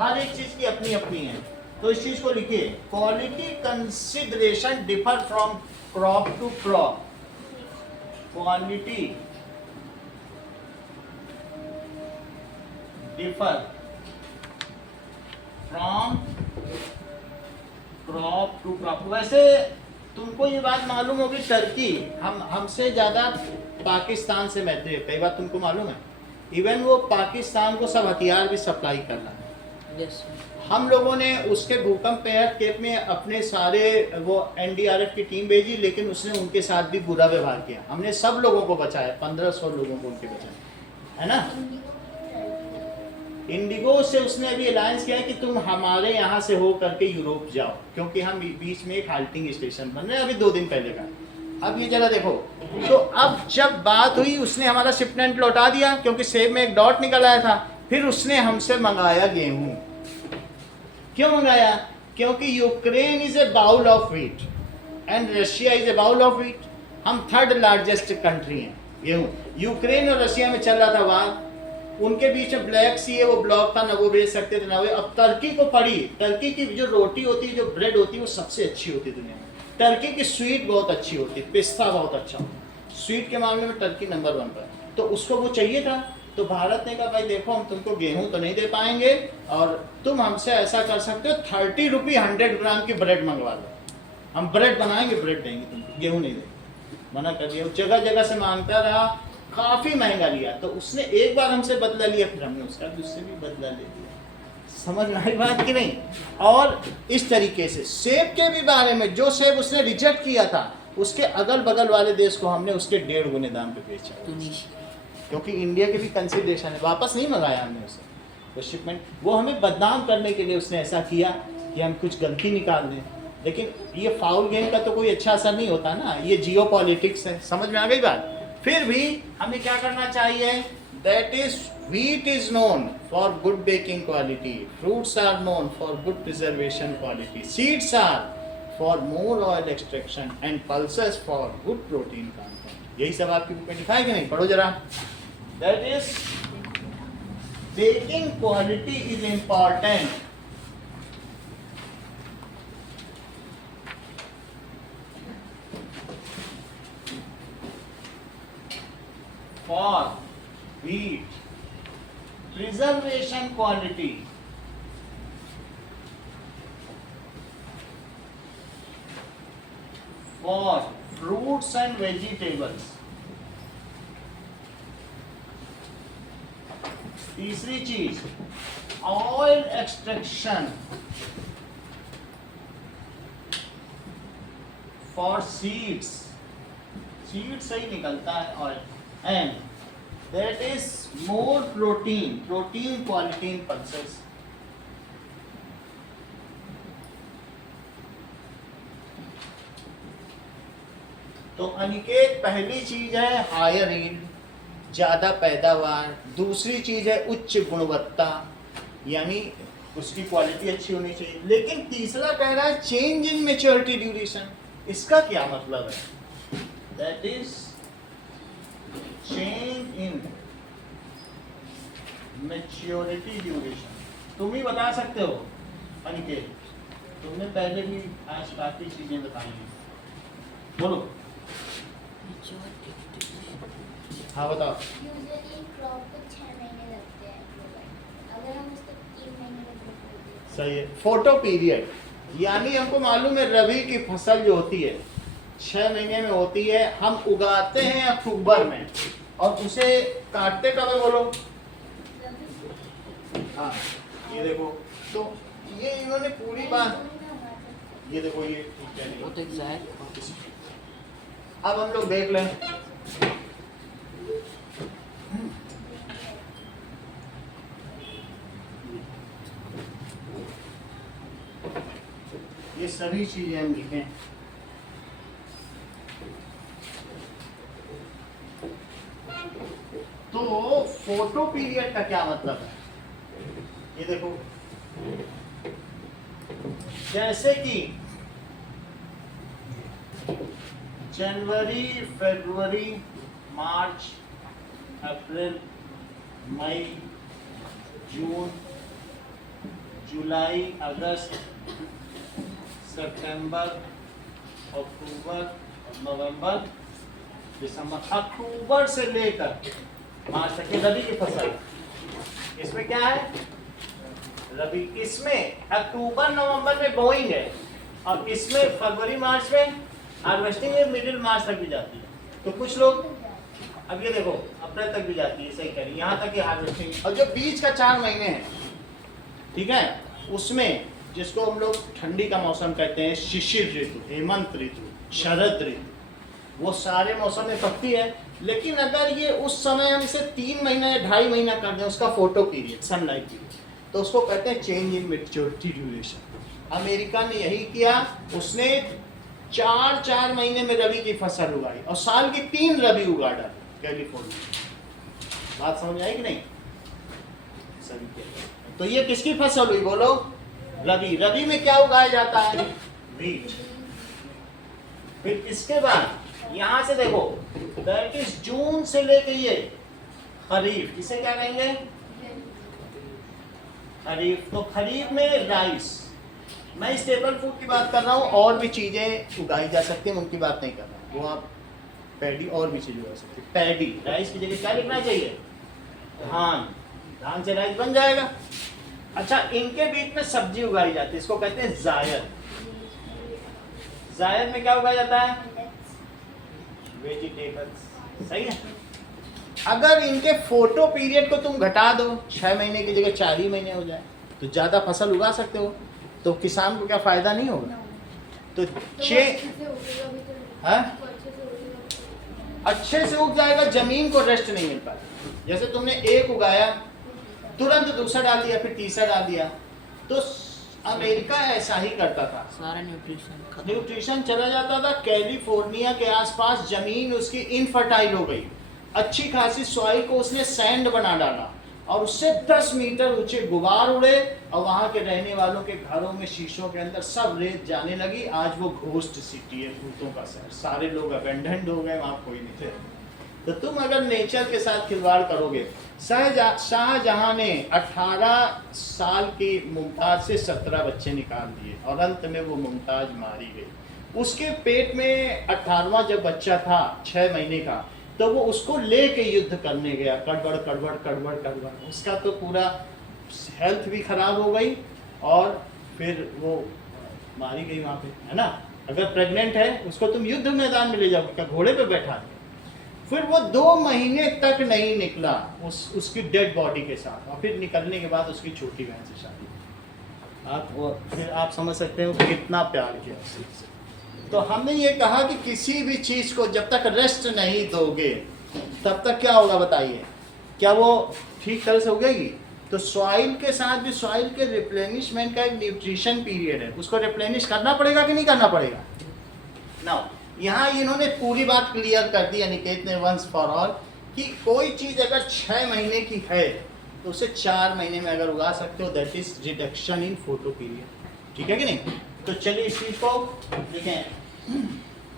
हर एक चीज़ की अपनी अपनी है। तो इस चीज़ को लिखिए, quality consideration differ from crop to crop. Quality differ from crop to crop. वैसे तुमको ये बात मालूम होगी, टर्की हमसे ज़्यादा पाकिस्तान से मैत्री है, कई बात तुमको मालूम है। इवन वो पाकिस्तान को सब हथियार भी सप्लाई कर रहा है। हम लोगों ने उसके भूकंप केप में अपने सारे वो NDRF की टीम भेजी, लेकिन उसने उनके साथ भी बुरा व्यवहार किया। हमने सब लोगों को बचाया, 1500 लोगों को उनके बचाया, है ना। इंडिगो से उसने अभी अलायंस किया है कि तुम हमारे यहाँ से हो करके यूरोप जाओ, क्योंकि हम बीच में एक हाल्टिंग स्टेशन बन रहे हैं, अभी 2 दिन पहले का। अब ये जरा देखो, तो अब जब बात हुई उसने हमारा शिपमेंट लौटा दिया क्योंकि सेब में एक डॉट निकल आया था। फिर उसने हमसे मंगाया गेहूं। क्यों मंगाया? क्योंकि Ukraine is a bowl of wheat and Russia is a bowl of wheat. हम 3rd लार्जेस्ट कंट्री हैं गेहूं। यूक्रेन और रशिया में चल रहा था वार, उनके बीच में ब्लैक सी है, वो ब्लॉक था, ना वो बेच सकते थे ना वो। अब टर्की को पड़ी, टर्की की जो रोटी होती है, जो ब्रेड होती है, वो सबसे अच्छी होती है दुनिया में। टर्की की स्वीट बहुत अच्छी होती है, पिस्ता बहुत अच्छा होता है, स्वीट के मामले में टर्की नंबर 1 पर। तो उसको वो चाहिए था, तो भारत ने कहा भाई देखो हम तुमको गेहूं तो नहीं दे पाएंगे और तुम हमसे ऐसा कर सकते हो 30 रुपये 100 ग्राम की ब्रेड मंगवा लो, हम ब्रेड बनाएंगे, ब्रेड देंगे तुमको, गेहूँ नहीं देंगे। मना कर दिया। जगह जगह से मांगता रहा, काफ़ी महंगा लिया। तो उसने एक बार हमसे बदला लिया, फिर हमने उसका भी उससे भी बदला ले लिया। समझ में आई बात कि नहीं? और इस तरीके से सेब के भी बारे में, जो सेब उसने रिजेक्ट किया था उसके अगल बगल वाले देश को हमने उसके 1.5 गुने दाम पे बेचा, क्योंकि इंडिया के भी कंसिडरेशन है। वापस नहीं मंगाया हमने उसे वो शिपमेंट। वो हमें बदनाम करने के लिए उसने ऐसा किया कि हम कुछ गलती निकाल दें। लेकिन ये फाउल गेम का तो कोई अच्छा असर नहीं होता ना, ये जियो पॉलिटिक्स है। समझ में आ गई बात? फिर भी हमें क्या करना चाहिए? That is, wheat is known for good baking quality, fruits are known for good preservation quality, seeds are for more oil extraction and pulses for good protein content. यही सब आपकी बुक में लिखा है कि नहीं? पढ़ो जरा. That is, baking quality is important. For wheat, preservation quality, for fruits and vegetables. तीसरी चीज, oil extraction for seeds. Seed से ही निकलता है oil. And that is more protein quality in pulses. तो अनिकेत, पहली चीज है हायर यील्ड, ज्यादा पैदावार. दूसरी चीज है उच्च गुणवत्ता, यानी उसकी क्वालिटी अच्छी होनी चाहिए. लेकिन तीसरा कह रहा है चेंज इन मैच्योरिटी ड्यूरेशन. इसका क्या मतलब है? That is change in maturity duration. तुम ही बता सकते हो अनिकेत, तुमने पहले भी आज काफी चीजें बताई हैं. बोलो. हाँ बताओ. यूजुअली क्रॉप को 6 महीने लगते हैं grow करने. अगर हम उसको 3 महीने में grow कर दें. सही है. फोटो पीरियड, यानी हमको मालूम है रबी की फसल जो होती है 6 महीने में होती है. हम उगाते हैं अक्टूबर में और उसे काटते कब है? बोलो. हाँ ये देखो, तो ये इन्होंने पूरी बात, ये देखो ये ठीक है. वो तो एग्जैक्ट. अब हम लोग देख लें. ये सभी चीजें हम लिखें. तो फोटो पीरियड का क्या मतलब है? ये देखो, जैसे कि जनवरी, फरवरी, मार्च, अप्रैल, मई, जून, जुलाई, अगस्त, सितंबर, अक्टूबर, नवंबर, दिसंबर. अक्टूबर से लेकर मार्च तक ये रबी की फसल. इसमें क्या है? रबी. इसमें अक्टूबर नवंबर में बोइंग है और इसमें फरवरी मार्च में हार्वेस्टिंग है. मिडिल मार्च तक भी जाती है. तो कुछ लोग, अब ये देखो, अप्रैल तक भी जाती है. सही कह रही है, यहाँ तक की हार्वेस्टिंग. और जो बीच का 4 महीने हैं, ठीक है, उसमें जिसको हम लोग ठंडी का मौसम कहते हैं, शिशिर ऋतु, हेमंत ऋतु, शरद ऋतु, वो सारे मौसम में पकती है. लेकिन अगर ये उस समय हम इसे 3 महीना या 2.5 महीना कर दें, उसका फोटो पीरियड, सनलाइट पीरियड, तो उसको कहते हैं change in maturity duration. America ने यही किया. उसने 4 महीने में रबी की फसल उगाई और साल की 3 रबी उगा डाली कैलिफोर्निया. बात समझ आई कि नहीं? तो ये किसकी फसल हुई? बोलो. रबी. रबी में क्या उगाया जाता है? व्हीट. फिर इसके बाद यहां से देखो, दैट इज जून से लेके ये खरीफ. इसे क्या कहेंगे? खरीफ. तो खरीफ में राइस. मैं स्टेपल फूड की बात कर रहा हूँ. और भी चीजें उगाई जा सकती हैं, उनकी बात नहीं कर रहा. वो आप पैडी और भी चीजें उगा सकते हैं. पैडी, राइस की जगह क्या लिखना चाहिए? धान. धान से राइस बन जाएगा. अच्छा, इनके बीच में सब्जी उगाई जाती है, इसको कहते हैं जायद. जायद में क्या उगाया जाता है? वेजिटेबल्स. सही है. अगर इनके फोटो पीरियड को तुम घटा दो, 6 महीने की जगह 4 ही महीने हो जाए, तो ज्यादा फसल उगा सकते हो. तो किसान को क्या फायदा नहीं होगा? तो अच्छे से उग जाएगा. जमीन को रेस्ट नहीं मिल पाएगा. जैसे तुमने एक उगाया, तुरंत दूसरा डाल दिया, फिर तीसरा डाल दिया. तो अमेरिका ऐसा ही करता था. सारा न्यूट्रिशन चला जाता था. कैलिफोर्निया के आसपास जमीन उसकी इनफर्टाइल हो गई. अच्छी खासी सॉइल को उसने सैंड बना डाला और उससे 10 मीटर ऊंचे गुबार उड़े और वहां के रहने वालों के घरों में शीशों के अंदर सब रेत जाने लगी। आज वो घोस्ट सिटी है, भूतों का शहर, सारे लोग अबेंडेंड हो गए, वहां कोई नहीं थे। तो तुम अगर नेचर के साथ खिलवाड़ करोगे। शाहजहां ने 18 साल की मुमताज से 17 बच्चे निकाल दिए और अंत में वो मुमताज मारी गई। उसके पेट में 18वां जब बच्चा था 6 महीने का, तो वो उसको लेके युद्ध करने गया, कड़बड़ कड़बड़ कड़बड़ कड़बड़। उसका तो पूरा हेल्थ भी खराब हो गई और फिर वो मारी गई वहाँ पे, है ना। अगर प्रेग्नेंट है उसको तुम युद्ध मैदान में ले जाओ, क्या घोड़े पे बैठा दे। फिर वो 2 महीने तक नहीं निकला उसकी डेड बॉडी के साथ, और फिर निकलने के बाद उसकी छोटी बहन से शादी। फिर आप समझ सकते हो कितना प्यार किया उससे। तो हमने ये कहा कि किसी भी चीज़ को जब तक रेस्ट नहीं दोगे तब तक क्या होगा बताइए, क्या वो ठीक तरह से उगेगी। तो सॉइल के साथ भी सॉइल के रिप्लेनिशमेंट का एक न्यूट्रिशन पीरियड है, उसको रिप्लेनिश करना पड़ेगा कि नहीं करना पड़ेगा। नाउ यहाँ इन्होंने पूरी बात क्लियर कर दी अनिकेत ने वंस फॉर ऑल, कि कोई चीज़ अगर 6 महीने की है तो उसे 4 महीने में अगर उगा सकते हो, that is reduction in photo period. ठीक है कि नहीं। तो चलिए इस चीज को लिखें,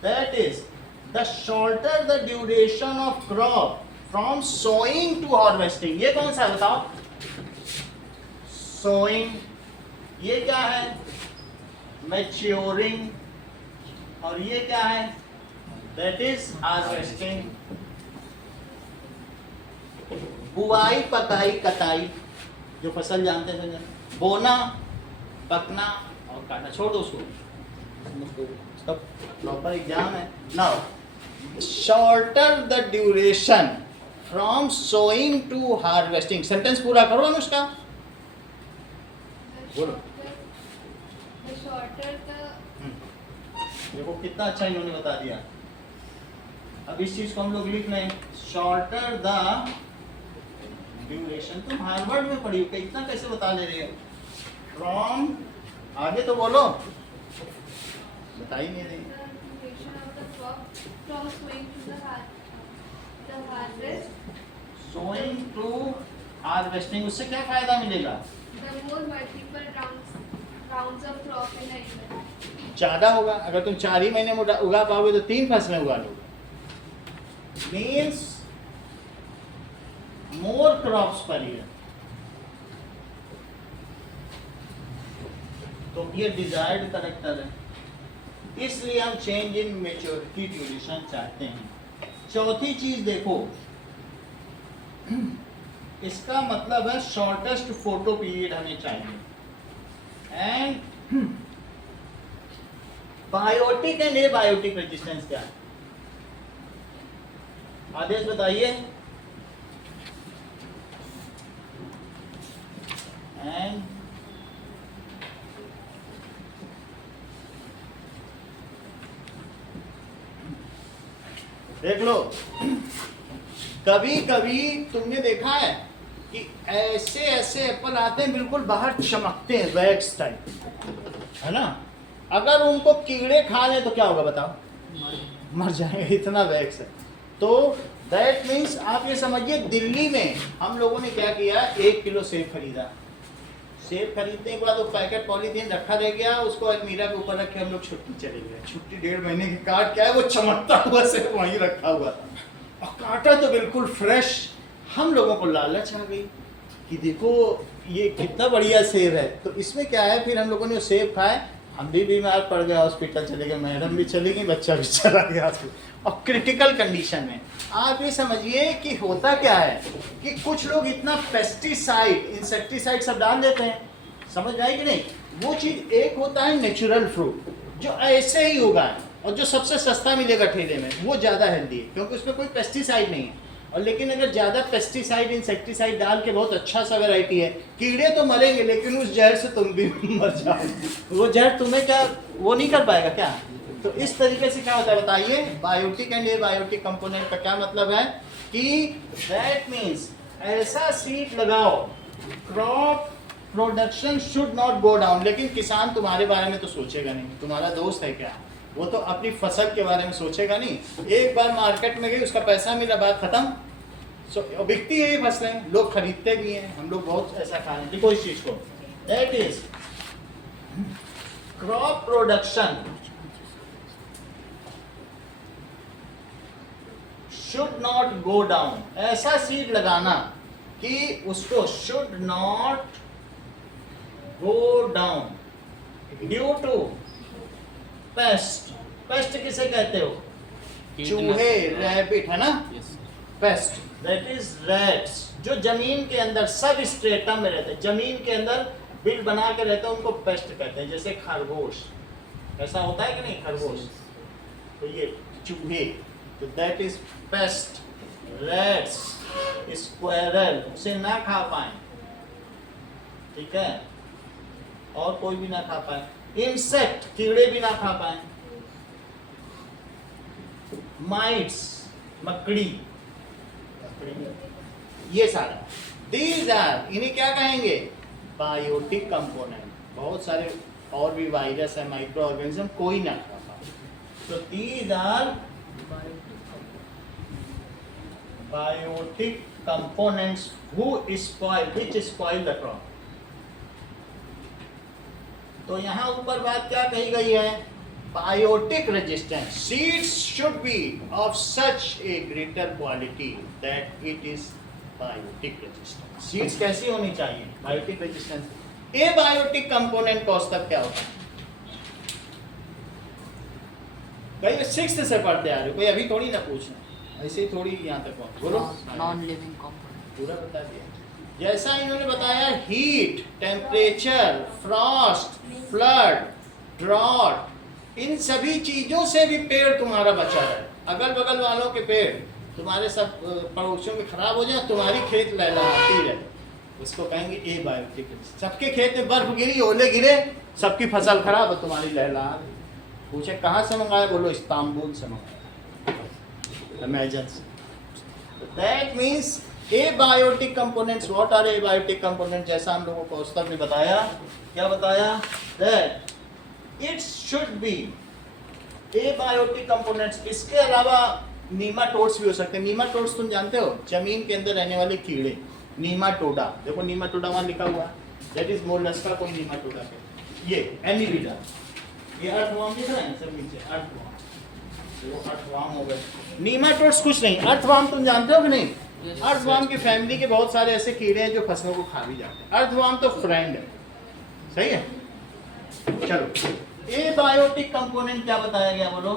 that is the shorter the duration of crop from sowing to harvesting. ये कौन सा है बताओ, सोइंग। ये क्या है, मैच्योरिंग। और ये क्या है, दैट इज हार्वेस्टिंग। बुआई, पकाई, कटाई, जो फसल जानते थे, बोना, पकना और काटना। छोड़ दो उसको, उसका प्रॉपर एग्जाम है। Now shorter the duration from sowing to harvesting. Sentence पूरा करो अनुष्का, बोलो। देखो कितना अच्छा इन्होंने बता दिया। अब इस चीज को हम लोग लिख लें, शॉर्टर द ड्यूरेशन। तुम हार्वर्ड में पढ़ी हो, इतना कैसे बता ले रही हो। फ्रॉम, आगे तो बोलो, बता ही नहीं रही। सोइंग टू हार्वेस्टिंग, उससे क्या फायदा मिलेगा, ज़्यादा होगा। अगर तुम 4 ही महीने में उगा पाओगे तो 3 फसलें उगा लोगे। Means more crops per year. तो ये डिजायर्ड करेक्टर है, इसलिए हम चेंज इन मैच्योरिटी ड्यूरेशन चाहते हैं। चौथी चीज देखो, इसका मतलब है शॉर्टेस्ट फोटो पीरियड हमें चाहिए। And biotic and abiotic resistance क्या है, आदेश बताइए। एंड देख लो, कभी कभी तुमने देखा है कि ऐसे ऐसे एप्पल आते हैं बिल्कुल बाहर चमकते हैं, वैक्स टाइप, है ना। अगर उनको कीड़े खा लें तो क्या होगा बताओ, मर जाएंगे, इतना वैक्स है। तो दैट मीन्स आप ये समझिए, दिल्ली में हम लोगों ने क्या किया, 1 किलो सेब खरीदा। सेब खरीदने के बाद वो पैकेट पॉलीथीन रखा रह गया, उसको अलमीरा के ऊपर रख के हम लोग छुट्टी चले गए। छुट्टी 1.5 महीने की काट क्या है, वो चमकता हुआ सेब वहीं रखा हुआ था और काटा तो बिल्कुल फ्रेश। हम लोगों को लालच आ गई कि देखो ये कितना बढ़िया सेब है। तो इसमें क्या है, फिर हम लोगों ने सेब खाए, हम भी बीमार पड़ गए, हॉस्पिटल चले गए, मैडम भी चली गई, बच्चा भी चला गया और क्रिटिकल कंडीशन में। आप ये समझिए कि होता क्या है कि कुछ लोग इतना पेस्टिसाइड, इंसेक्टिसाइड सब डाल देते हैं, समझ आए कि नहीं। वो चीज़ एक होता है नेचुरल फ्रूट जो ऐसे ही होगा और जो सबसे सस्ता मिलेगा ठेले में, वो ज़्यादा हेल्दी है क्योंकि उसमें कोई पेस्टिसाइड नहीं है। और लेकिन अगर ज़्यादा पेस्टिसाइड, इंसेक्टिसाइड डाल के बहुत अच्छा सा वैरायटी है, कीड़े तो मरेंगे लेकिन उस जहर से तुम भी मर जाओ। वो जहर तुम्हें क्या वो नहीं कर पाएगा क्या। तो इस तरीके से क्या होता है बताइए, बायोटिक एंड एबायोटिक कंपोनेंट का क्या मतलब है कि दैट मीन्स ऐसा सीड लगाओ, crop production should not go down. लेकिन किसान तुम्हारे बारे में तो सोचेगा नहीं, तुम्हारा दोस्त है क्या, वो तो अपनी फसल के बारे में सोचेगा नहीं। एक बार मार्केट में गई, उसका पैसा मिला, बात खत्म। बिकती है ये फसलें, लोग खरीदते भी हैं, हम लोग बहुत ऐसा खा रहे हैं। देखो इस चीज को, that is crop production should not go down. ऐसा सीड लगाना कि उसको should not go down due to pest. Pest किसे कहते हो? चूहे, रैबिट, है ना? पेस्ट दैट इज रैट्स, जो जमीन के अंदर सब स्ट्रेटम में रहते हैं, जमीन के अंदर बिल बना के रहते हैं, उनको पेस्ट कहते हैं। जैसे खरगोश, ऐसा होता है कि नहीं? खरगोश, तो ये चूहे, तो that is paste. Rats, squirrel, उसे ना खा पाए, ठीक है, और कोई भी ना खा पाए। इंसेक्ट, कीड़े भी ना खा पाए। माइट्स, मकड़ी, ये सारा, दीज आर, इन्हें क्या कहेंगे? Biotic component. बहुत सारे और भी वायरस है, माइक्रो ऑर्गेनिज्म, कोई ना खा पाए। तो these are biotic components which spoil the crop। तो यहाँ ऊपर बात क्या कही गई है? Biotic resistance. Seeds should be of such a greater quality that it is biotic resistance. Seeds कैसी होनी चाहिए? Biotic resistance. Abiotic component का औसत क्या होता है? भाई 6th से पढ़ते आ रहे हो, कोई अभी थोड़ी ना पूछना, ऐसे ही थोड़ी यहाँ तक पहुंच। बोलो। नॉन लिविंग कंपोनेंट पूरा बता दिया। जैसा इन्होंने बताया, heat, temperature, frost, flood, drought, इन सभी चीजों से भी पेड़ तुम्हारा बचा है। अगल बगल वालों के पेड़ तुम्हारे सब पड़ोसियों में खराब हो जाए, तुम्हारी खेत लहलहाती रहे, उसको कहेंगे ए बायोटिक। सबके खेत में बर्फ गिरी, ओले गिरे, सबकी फसल खराब है, तुम्हारी लहलहा। पूछे कहाँ से मंगाया? बोलो इस्तांबुल से मंगाया, अमेजन से। That means abiotic components. What are abiotic component? जैसा हम लोगों को औसत ने बताया, क्या बताया? That it should be abiotic components. इसके अलावा नीमाटोड्स भी हो सकते हैं। नीमाटोड्स तुम जानते हो? जमीन के अंदर रहने वाले कीड़े, नीमाटोडा। देखो नीमाटोडा वहाँ लिखा हुआ है, दैट इज मोलस्का, कोई नीमाटोडा के। ये एनीलिडा, ये अर्थवर्म दिख रहा है सब नीचे, अर्थवर्म, वो अर्थवर्म हो गए। नीमाटोड्स कुछ नहीं, अर्थवर्म तुम जानते हो कि नहीं? अर्थवर्म की फैमिली के बहुत सारे ऐसे कीड़े हैं जो फसलों को खा भी जाते हैं। अर्थवर्म तो फ्रेंड है, सही है। चलो, एबायोटिक कंपोनेंट क्या बताया गया? बोलो।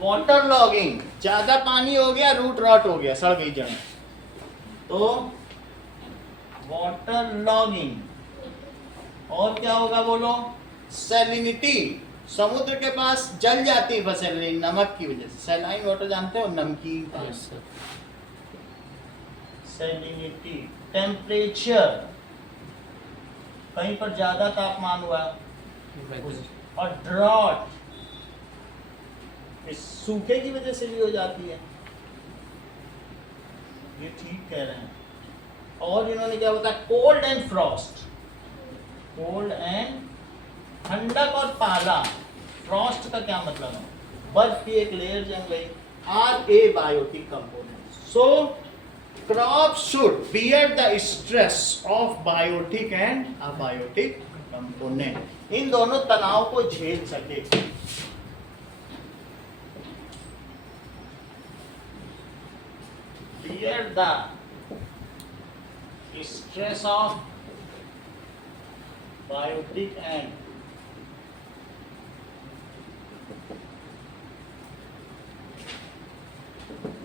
वाटर लॉगिंग, ज्यादा पानी हो गया, रूट रॉट हो गया, सड़ गई जड़, तो वाटर लॉगिंग। और क्या होगा? बोलो। सैलिनिटी, समुद्र के पास जल जाती है फसल नमक की वजह से। सैलाइन वाटर जानते हो? नमकीन पानी। सैलिनिटी। टेम्परेचर, कहीं पर ज्यादा तापमान हुआ। और ड्रॉट, इस सूखे की वजह से भी हो जाती है। ये ठीक कह रहे हैं। और इन्होंने क्या बताया? Cold and Frost. Cold and, ठंडक और पाला। फ्रॉस्ट का क्या मतलब है? बर्फ की एक लेयर जम गई। Are abiotic component. So crop should bear the stress of biotic and abiotic component. इन दोनों तनाव को झेल सके। Bear the stress of biotic and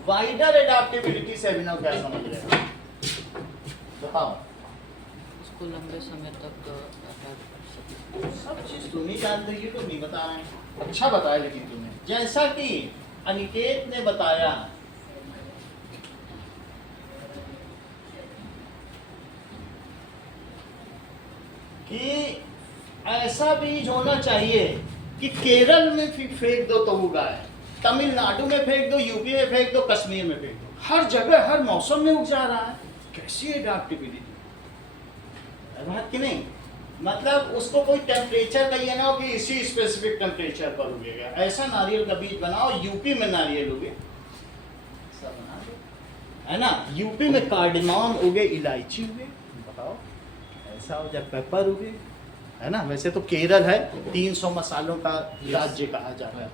wider adaptability से अभिनव क्या समझ रहे हो? बताओ। उसको लंबे समय तक अटैक कर सकते। सब चीज तुम ही जानते हो, ये तो नहीं बता रहे हैं। अच्छा बताया लेकिन तुमने, जैसा कि अनिकेत ने बताया कि ऐसा बीज होना चाहिए कि केरल में फेंक दो तो उगाए, तमिलनाडु में फेंक दो, यूपी में फेंक दो, कश्मीर में फेंक दो, हर जगह हर मौसम में उग जा रहा है। कैसी एडाप्टेबिलिटी, बात कि नहीं, मतलब उसको कोई टेम्परेचर का ये ना हो कि इसी स्पेसिफिक टेम्परेचर पर उगेगा। ऐसा नारियल का बीज बनाओ, यूपी में नारियल उगे, ऐसा बना दो, है ना। यूपी में कार्डिनॉम उगे, इलायची उगे, बताओ ऐसा हो जाए, पेपर उगे, है ना। वैसे तो केरल है 300 मसालों का राज्य कहा जाता है,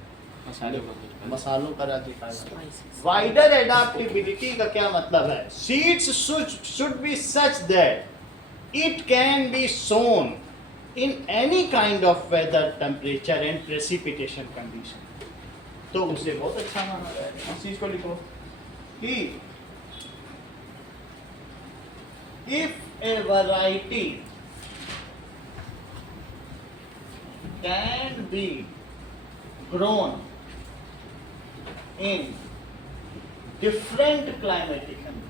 मसालों का राज्य कहा जाता है। वाइडर एडाप्टेबिलिटी का क्या मतलब है? Seeds should B such that it can be sown in any kind of weather, temperature and precipitation condition। तो उसे बहुत अच्छा माना जाएगा। इस चीज को लिखो कि if a variety can be grown in different climatic conditions,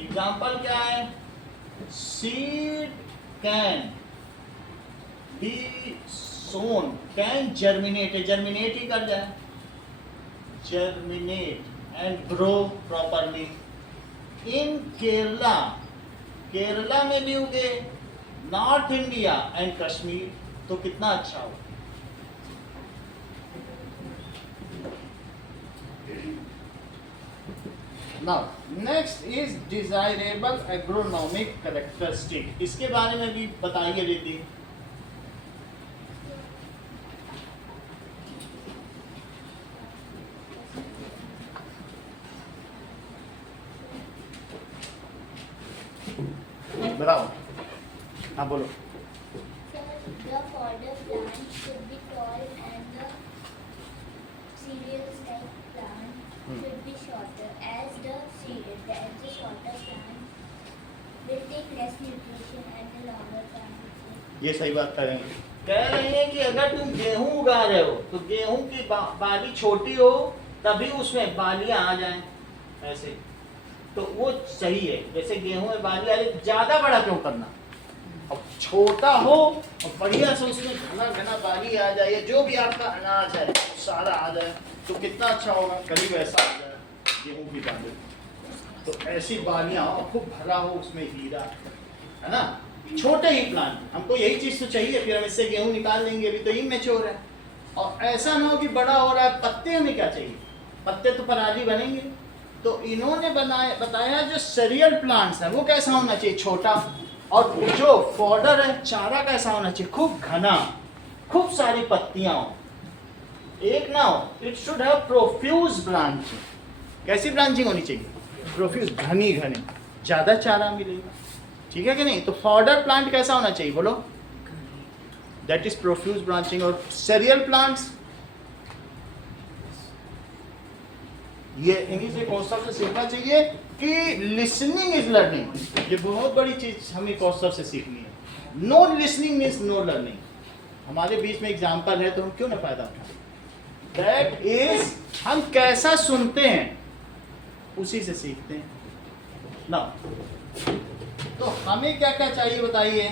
example क्या है? Seed can be sown, can germinate, germinate ही कर जाए, germinate and grow properly in Kerala, Kerala में भी उगे, नॉर्थ इंडिया एंड कश्मीर, तो कितना अच्छा हो। Now, next is desirable agronomic characteristic। इसके बारे में भी बताइए दीदी। बताओ, हाँ बोलो। The fodder plant should be tall and the cereals like plant should be shorter as the shorter plant will take less nutrition and the longer plant। ये सही बात कर रहे हैं। कह रहे हैं कि अगर तुम गेहूं उगा रहे हो तो गेहूं की बाली छोटी हो तभी उसमें बालियां आ जाएं, ऐसे तो वो सही है। जैसे गेहूं में बाली आ रही, ज्यादा बड़ा क्यों करना, अब छोटा हो और बढ़िया से उसमें घना घना बाली आ जाए, या जो भी आपका अनाज है वो सारा आ जाए, तो कितना अच्छा होगा। करीब ऐसा आ जाए गेहूं की बाली, तो ऐसी बालियां हो, खूब भरा हो उसमें हीरा, है ना। छोटे ही प्लांट, हमको यही चीज तो चाहिए, फिर हम इससे गेहूं निकाल लेंगे, अभी तो इमेच्योर है। और ऐसा ना हो कि बड़ा हो रहा है, पत्ते हमें क्या चाहिए, पत्ते तो पराली बनेंगे। तो इन्होंने बताया जो सीरियल प्लांट्स है वो कैसा होना चाहिए, छोटा, और जो फॉडर है, चारा कैसा होना चाहिए, खूब घना, खूब सारी पत्तियां हो, एक ना हो। It should have profuse branching. कैसी ब्रांचिंग होनी चाहिए? प्रोफ्यूज, घनी घनी, ज्यादा चारा मिलेगा, ठीक है कि नहीं। तो फॉडर प्लांट कैसा होना चाहिए बोलो, दैट इज प्रोफ्यूज ब्रांचिंग। और सीरियल प्लांट्स, ये इन्हीं से कॉन्सेप्ट से सीखना चाहिए कि लिसनिंग इज लर्निंग। ये बहुत बड़ी चीज हमें कॉन्सेप्ट से सीखनी है। Know listening means know learning. हमारे बीच में एग्जाम्पल है तो हम क्यों ना फायदा उठाएं। दैट इज, हम कैसा सुनते हैं उसी से सीखते हैं ना। तो हमें क्या क्या चाहिए बताइए।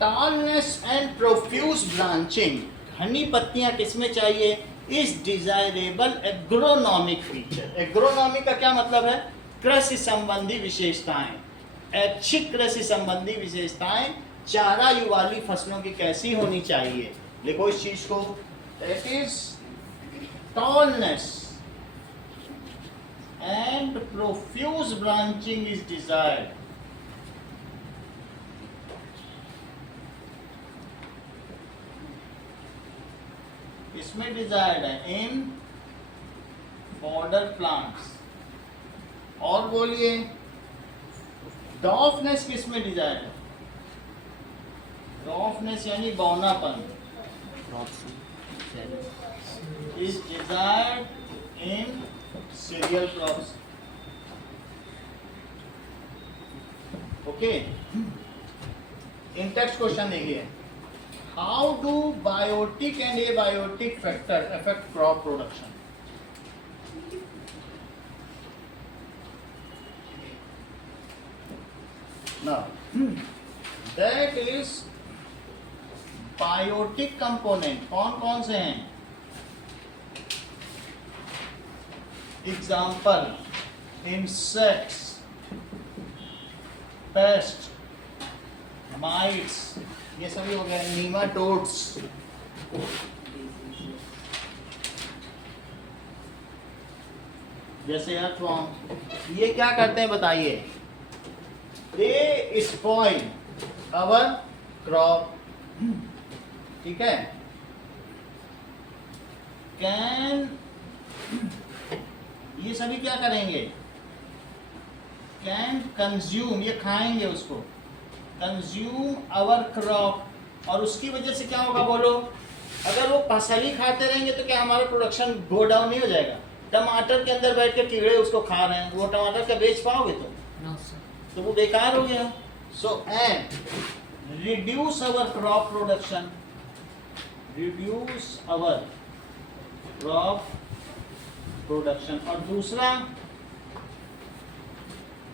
टॉलनेस एंड प्रोफ्यूज ब्रांचिंग, घनी पत्तियां किसमें चाहिए, is desirable agronomic feature. Agronomic का क्या मतलब है, कृषि संबंधी विशेषताएं। ऐच्छिक कृषि संबंधी विशेषताएं चारायु वाली फसलों की कैसी होनी चाहिए, लिखो इस चीज को। That is tallness and profuse branching is desired. इसमें डिजायर्ड है इन बॉर्डर प्लांट्स। और बोलिए, डॉफनेस किसमें डिजायर्ड है, डॉफनेस यानी बौनापन is desired in cereal crops. Okay, in text question देखिए, how do biotic and abiotic factors affect crop production? Now, that is biotic component कौन कौन से हैं, एग्जाम्पल इंसेक्ट्स, पेस्ट, माइट्स, ये सभी हो गए, नीमाटोड्स। जैसे अर्थवॉर्म, ये क्या करते हैं बताइए? दे स्पॉइल आवर क्रॉप, ठीक है। कैन, ये सभी क्या करेंगे? कैन कंज्यूम, ये खाएंगे उसको, कंज्यूम आवर क्रॉप, और उसकी वजह से क्या होगा बोलो? अगर वो फसल ही खाते रहेंगे तो क्या हमारा प्रोडक्शन गो डाउन नहीं हो जाएगा? टमाटर के अंदर बैठ के कीड़े उसको खा रहे हैं, वो टमाटर क्या बेच पाओगे तुम? No sir. तो वो बेकार हो गया। So and reduce our crop production, reduce our crop production. और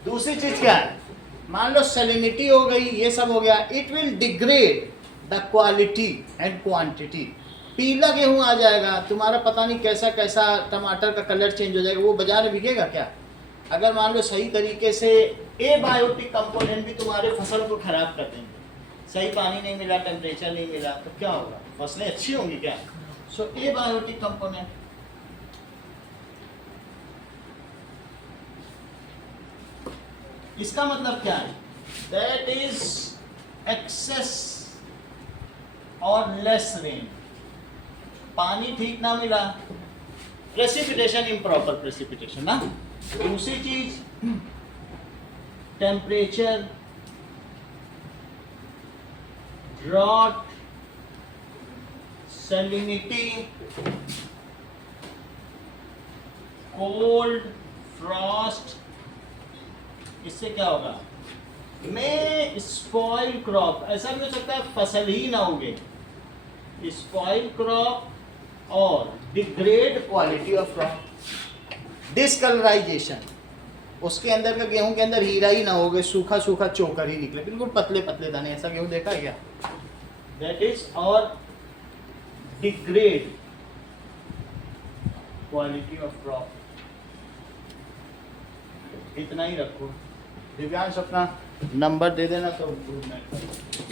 दूसरी चीज क्या है? मान लो सैलिनिटी हो गई, ये सब हो गया, it will degrade the quality and quantity. पीला गेहूं आ जाएगा, तुम्हारा पता नहीं कैसा कैसा टमाटर का कलर चेंज हो जाएगा, वो बाजार में बिकेगा क्या? अगर मान लो सही तरीके से एबायोटिक कंपोनेंट भी तुम्हारे फसल को खराब कर देंगे, सही पानी नहीं मिला, टेम्परेचर नहीं मिला, तो क्या होगा? फसलें अच्छी होंगी क्या? सो एबायोटिक कंपोनेंट, इसका मतलब क्या है? दैट इज एक्सेस और लेस रेन, पानी ठीक ना मिला, प्रेसिपिटेशन, इम्प्रॉपर प्रेसिपिटेशन ना। दूसरी चीज temperature, drought, salinity, cold, frost, इससे क्या होगा? में स्पॉइल क्रॉप, ऐसा भी हो सकता है फसल ही ना उगे, स्पॉइल क्रॉप और डिग्रेड क्वालिटी ऑफ क्रॉप। डिसकलराइजेशन, उसके अंदर का गेहूं के अंदर हीरा ही ना हो गए, सूखा सूखा चोकर ही निकले, बिल्कुल पतले पतले दाने, ऐसा गेहूं देखा है क्या? दैट इज और डिग्रेड क्वालिटी ऑफ क्रॉप। इतना ही रखो। दिव्यांश अपना नंबर दे देना तो इम्प्रूवमेंट करो।